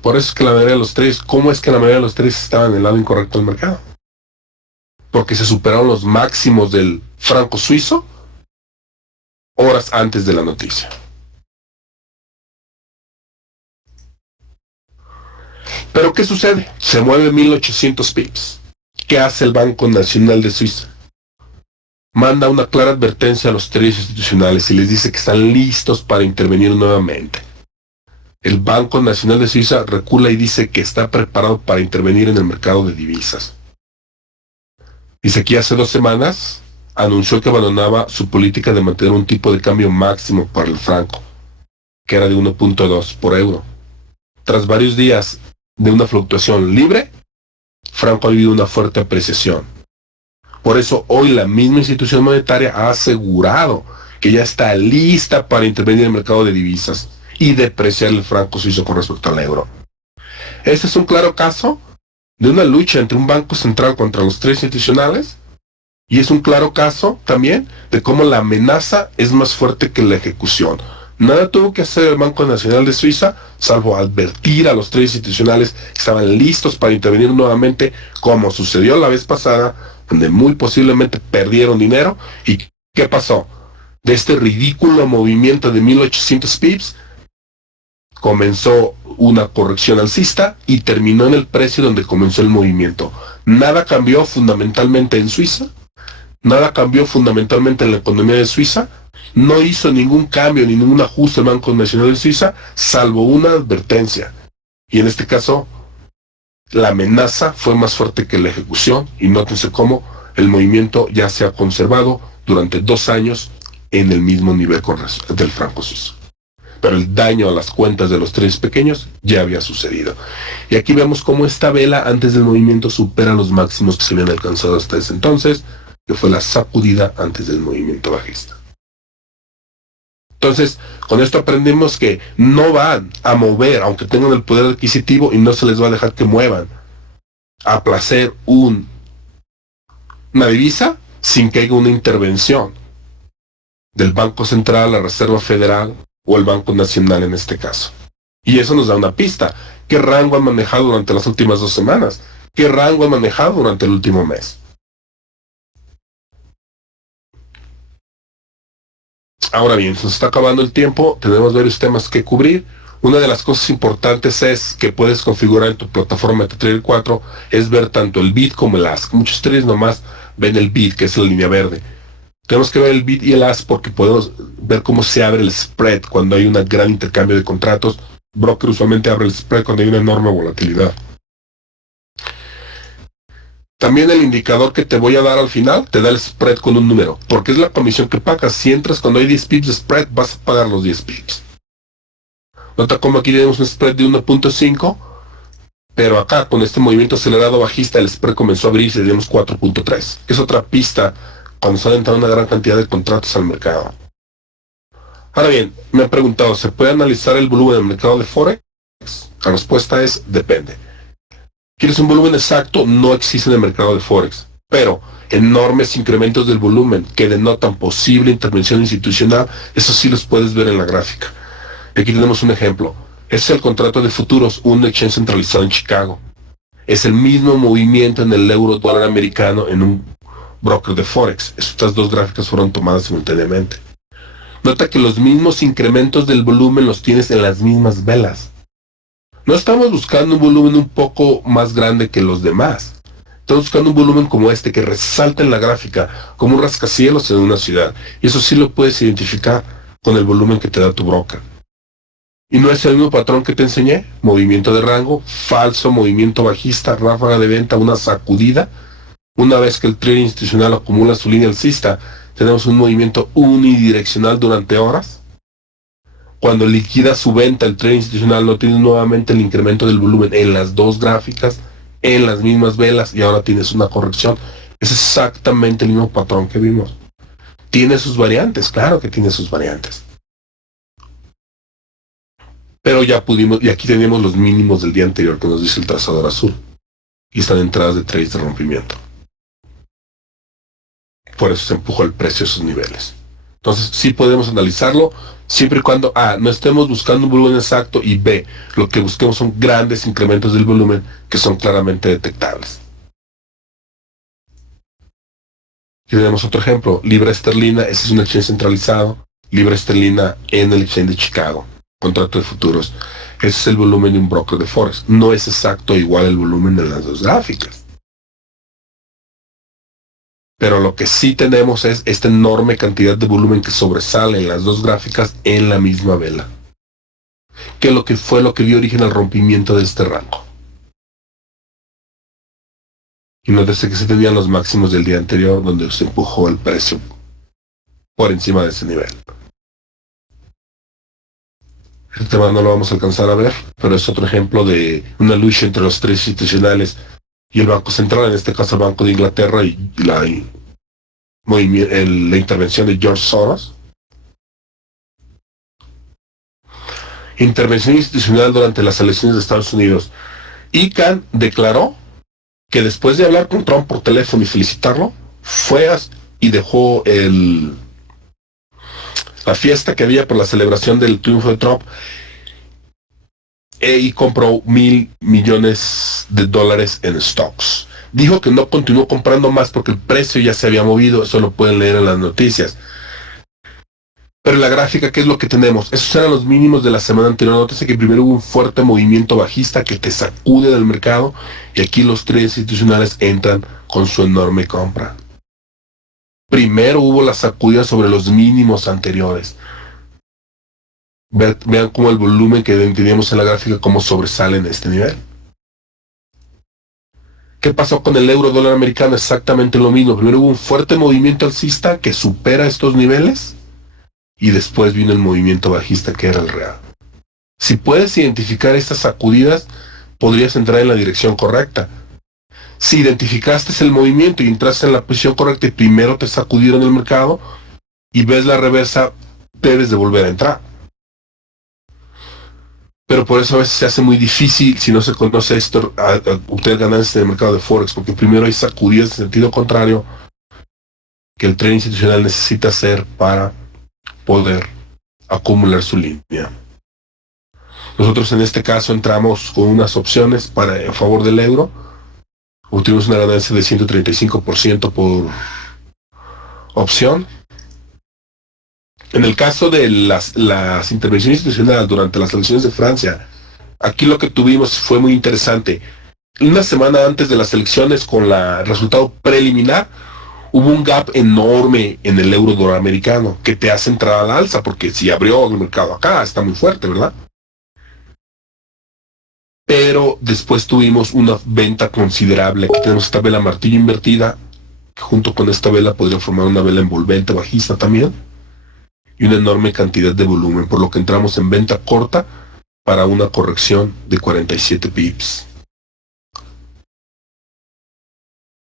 Por eso es que la mayoría de los traders, ¿cómo es que la mayoría de los traders estaban en el lado incorrecto del mercado? Porque se superaron los máximos del franco suizo horas antes de la noticia. Pero ¿qué sucede? Se mueve 1800 pips. ¿Qué hace el Banco Nacional de Suiza? Manda una clara advertencia a los traders institucionales y les dice que están listos para intervenir nuevamente. El Banco Nacional de Suiza recula y dice que está preparado para intervenir en el mercado de divisas. Dice que hace 2 semanas anunció que abandonaba su política de mantener un tipo de cambio máximo para el franco, que era de 1.2 por euro. Tras varios días de una fluctuación libre, franco ha vivido una fuerte apreciación. Por eso hoy la misma institución monetaria ha asegurado que ya está lista para intervenir en el mercado de divisas y depreciar el franco suizo con respecto al euro. Este es un claro caso de una lucha entre un banco central contra los tres institucionales, y es un claro caso también de cómo la amenaza es más fuerte que la ejecución. Nada tuvo que hacer el Banco Nacional de Suiza, salvo advertir a los tres institucionales que estaban listos para intervenir nuevamente, como sucedió la vez pasada, donde muy posiblemente perdieron dinero. ¿Y qué pasó? De este ridículo movimiento de 1800 pips, comenzó una corrección alcista y terminó en el precio donde comenzó el movimiento. Nada cambió fundamentalmente en Suiza, nada cambió fundamentalmente en la economía de Suiza, no hizo ningún cambio ni ningún ajuste el Banco Nacional de Suiza, salvo una advertencia. Y en este caso, la amenaza fue más fuerte que la ejecución, y nótense cómo el movimiento ya se ha conservado durante 2 años en el mismo nivel del franco suizo. Pero el daño a las cuentas de los tres pequeños ya había sucedido. Y aquí vemos cómo esta vela antes del movimiento supera los máximos que se habían alcanzado hasta ese entonces, que fue la sacudida antes del movimiento bajista. Entonces, con esto aprendemos que no van a mover, aunque tengan el poder adquisitivo, y no se les va a dejar que muevan a placer una divisa sin que haya una intervención del Banco Central, la Reserva Federal o el Banco Nacional en este caso. Y eso nos da una pista. ¿Qué rango han manejado durante las últimas 2 semanas? ¿Qué rango han manejado durante el último mes? Ahora bien, se nos está acabando el tiempo, tenemos varios temas que cubrir. Una de las cosas importantes es que puedes configurar en tu plataforma de Trader 4 es ver tanto el bid como el ask. Muchos traders nomás ven el bid, que es la línea verde. Tenemos que ver el bid y el ask porque podemos ver cómo se abre el spread cuando hay un gran intercambio de contratos. Broker usualmente abre el spread cuando hay una enorme volatilidad. También el indicador que te voy a dar al final te da el spread con un número, porque es la comisión que pagas. Si entras cuando hay 10 pips de spread, vas a pagar los 10 pips. Nota cómo aquí tenemos un spread de 1.5, pero acá con este movimiento acelerado bajista el spread comenzó a abrirse y tenemos 4.3. Es otra pista cuando se ha entrado una gran cantidad de contratos al mercado. Ahora bien, me han preguntado, ¿se puede analizar el volumen del mercado de Forex? La respuesta es, depende. ¿Quieres un volumen exacto? No existe en el mercado de Forex, pero enormes incrementos del volumen que denotan posible intervención institucional, eso sí los puedes ver en la gráfica. Aquí tenemos un ejemplo. Es el contrato de futuros, un exchange centralizado en Chicago. Es el mismo movimiento en el euro dólar americano en un broker de Forex. Estas dos gráficas fueron tomadas simultáneamente. Nota que los mismos incrementos del volumen los tienes en las mismas velas. No estamos buscando un volumen un poco más grande que los demás. Estamos buscando un volumen como este que resalta en la gráfica, como un rascacielos en una ciudad. Y eso sí lo puedes identificar con el volumen que te da tu broker. Y no es el mismo patrón que te enseñé. Movimiento de rango, falso, movimiento bajista, ráfaga de venta, una sacudida. Una vez que el trader institucional acumula su línea alcista, tenemos un movimiento unidireccional durante horas. Cuando liquida su venta, el trader institucional no tiene nuevamente el incremento del volumen en las dos gráficas, en las mismas velas, y ahora tienes una corrección. Es exactamente el mismo patrón que vimos. ¿Tiene sus variantes? Claro que tiene sus variantes. Pero ya pudimos, y aquí tenemos los mínimos del día anterior que nos dice el trazador azul. Y están entradas de trades de rompimiento. Por eso se empujó el precio a esos niveles. Entonces sí podemos analizarlo, siempre y cuando A, no estemos buscando un volumen exacto, y B, lo que busquemos son grandes incrementos del volumen que son claramente detectables. Aquí tenemos otro ejemplo, libra esterlina, ese es un exchange centralizado, libra esterlina en el exchange de Chicago, contrato de futuros. Ese es el volumen de un broker de Forex. No es exacto igual el volumen de las dos gráficas. Pero lo que sí tenemos es esta enorme cantidad de volumen que sobresale en las dos gráficas en la misma vela. Que fue lo que dio origen al rompimiento de este rango. Y nótese que se tenían los máximos del día anterior, donde se empujó el precio por encima de ese nivel. Este tema no lo vamos a alcanzar a ver, pero es otro ejemplo de una lucha entre los tres institucionales y el Banco Central, en este caso el Banco de Inglaterra y la intervención de George Soros. Intervención institucional durante las elecciones de Estados Unidos. ICANN declaró que después de hablar con Trump por teléfono y felicitarlo, fue y dejó la fiesta que había por la celebración del triunfo de Trump y compró $1,000 millones en stocks. Dijo que no continuó comprando más porque el precio ya se había movido, eso lo pueden leer en las noticias. Pero en la gráfica, ¿qué es lo que tenemos? Esos eran los mínimos de la semana anterior. Nótese que primero hubo un fuerte movimiento bajista que te sacude del mercado y aquí los tres institucionales entran con su enorme compra. Primero hubo la sacudida sobre los mínimos anteriores. Vean cómo el volumen que teníamos en la gráfica, cómo sobresale en este nivel. ¿Qué pasó con el euro dólar americano? Exactamente lo mismo. Primero hubo un fuerte movimiento alcista que supera estos niveles y después vino el movimiento bajista que era el real. Si puedes identificar estas sacudidas, podrías entrar en la dirección correcta. Si identificaste el movimiento y entraste en la posición correcta y primero te sacudieron el mercado y ves la reversa, debes de volver a entrar. Pero por eso a veces se hace muy difícil, si no se conoce esto, a obtener ganancias en el mercado de Forex, porque primero hay sacudidas en sentido contrario que el trader institucional necesita hacer para poder acumular su línea. Nosotros en este caso entramos con unas opciones en favor del euro. Obtuvimos una ganancia de 135% por opción. En el caso de las intervenciones institucionales durante las elecciones de Francia, aquí lo que tuvimos fue muy interesante. Una semana antes de las elecciones, con el resultado preliminar, hubo un gap enorme en el euro dólar americano que te hace entrar al alza, porque si abrió el mercado acá, está muy fuerte, ¿verdad? Pero después tuvimos una venta considerable. Aquí tenemos esta vela martillo invertida, que junto con esta vela podría formar una vela envolvente bajista también, y una enorme cantidad de volumen, por lo que entramos en venta corta para una corrección de 47 pips.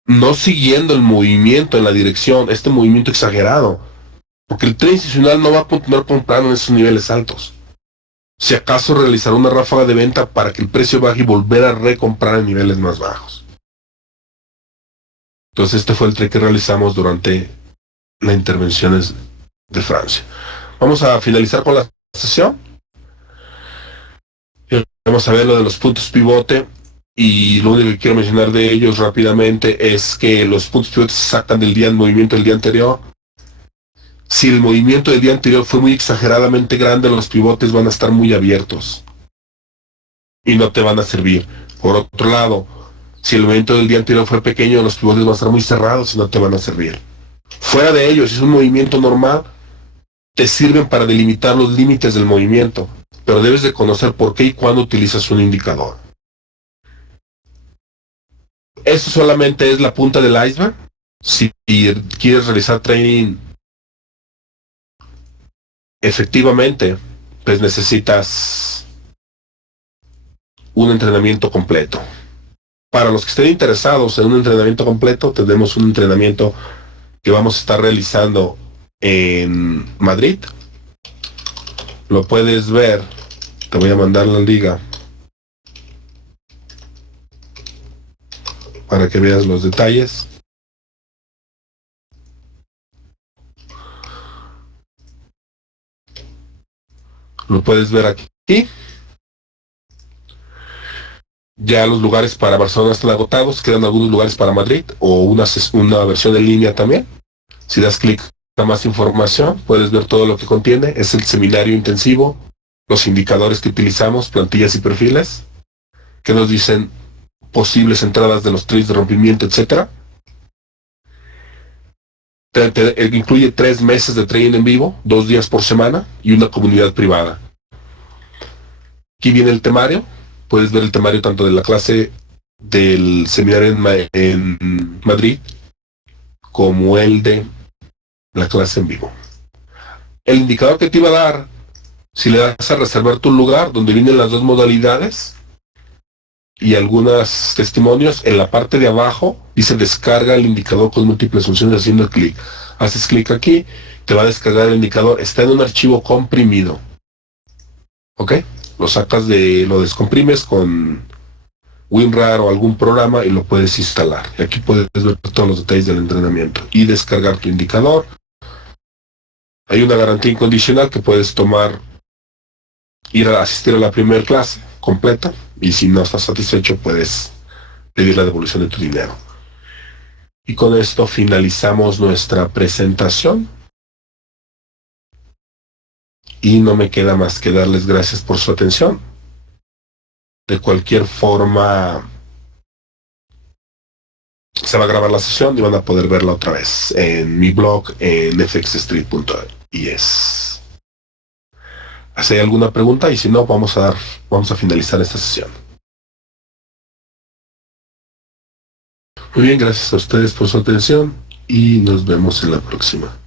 No siguiendo el movimiento en la dirección, este movimiento exagerado, porque el trade institucional no va a continuar comprando en esos niveles altos. Si acaso realizará una ráfaga de venta para que el precio baje y volver a recomprar en niveles más bajos. Entonces este fue el trade que realizamos durante las intervenciones de Francia. Vamos a finalizar con la sesión. Vamos a ver lo de los puntos pivote. Y lo único que quiero mencionar de ellos rápidamente es que los puntos pivotes se sacan del movimiento del día anterior. Si el movimiento del día anterior fue muy exageradamente grande, los pivotes van a estar muy abiertos y no te van a servir. Por otro lado, si el movimiento del día anterior fue pequeño, los pivotes van a estar muy cerrados y no te van a servir. Fuera de ello, si es un movimiento normal, te sirven para delimitar los límites del movimiento, pero debes de conocer por qué y cuándo utilizas un indicador. Esto solamente es la punta del iceberg. Si quieres realizar trading efectivamente, pues necesitas un entrenamiento completo. Para los que estén interesados en un entrenamiento completo, tenemos un entrenamiento que vamos a estar realizando en Madrid. Lo puedes ver, te voy a mandar la liga para que veas los detalles. Lo puedes ver aquí. Ya los lugares para Barcelona están agotados, quedan algunos lugares para Madrid o una versión en línea también. Si das clic a más información, puedes ver todo lo que contiene. Es el seminario intensivo, los indicadores que utilizamos, plantillas y perfiles, que nos dicen posibles entradas de los trades de rompimiento, etc. Incluye 3 meses de trading en vivo, 2 días por semana y una comunidad privada. Aquí viene el temario. Puedes ver el temario tanto de la clase del seminario en Madrid como el de la clase en vivo. El indicador que te iba a dar, si le das a reservar tu lugar, donde vienen las dos modalidades y algunos testimonios, en la parte de abajo dice descarga el indicador con múltiples funciones haciendo clic. Haces clic aquí, te va a descargar el indicador. Está en un archivo comprimido. ¿Ok? Lo descomprimes con WinRAR o algún programa y lo puedes instalar. Y aquí puedes ver todos los detalles del entrenamiento y descargar tu indicador. Hay una garantía incondicional que puedes tomar, ir a asistir a la primera clase completa, y si no estás satisfecho puedes pedir la devolución de tu dinero. Y con esto finalizamos nuestra presentación. Y no me queda más que darles gracias por su atención. De cualquier forma, se va a grabar la sesión y van a poder verla otra vez en mi blog en fxstreet.es. ¿Hay alguna pregunta? Y si no, vamos a finalizar esta sesión. Muy bien, gracias a ustedes por su atención y nos vemos en la próxima.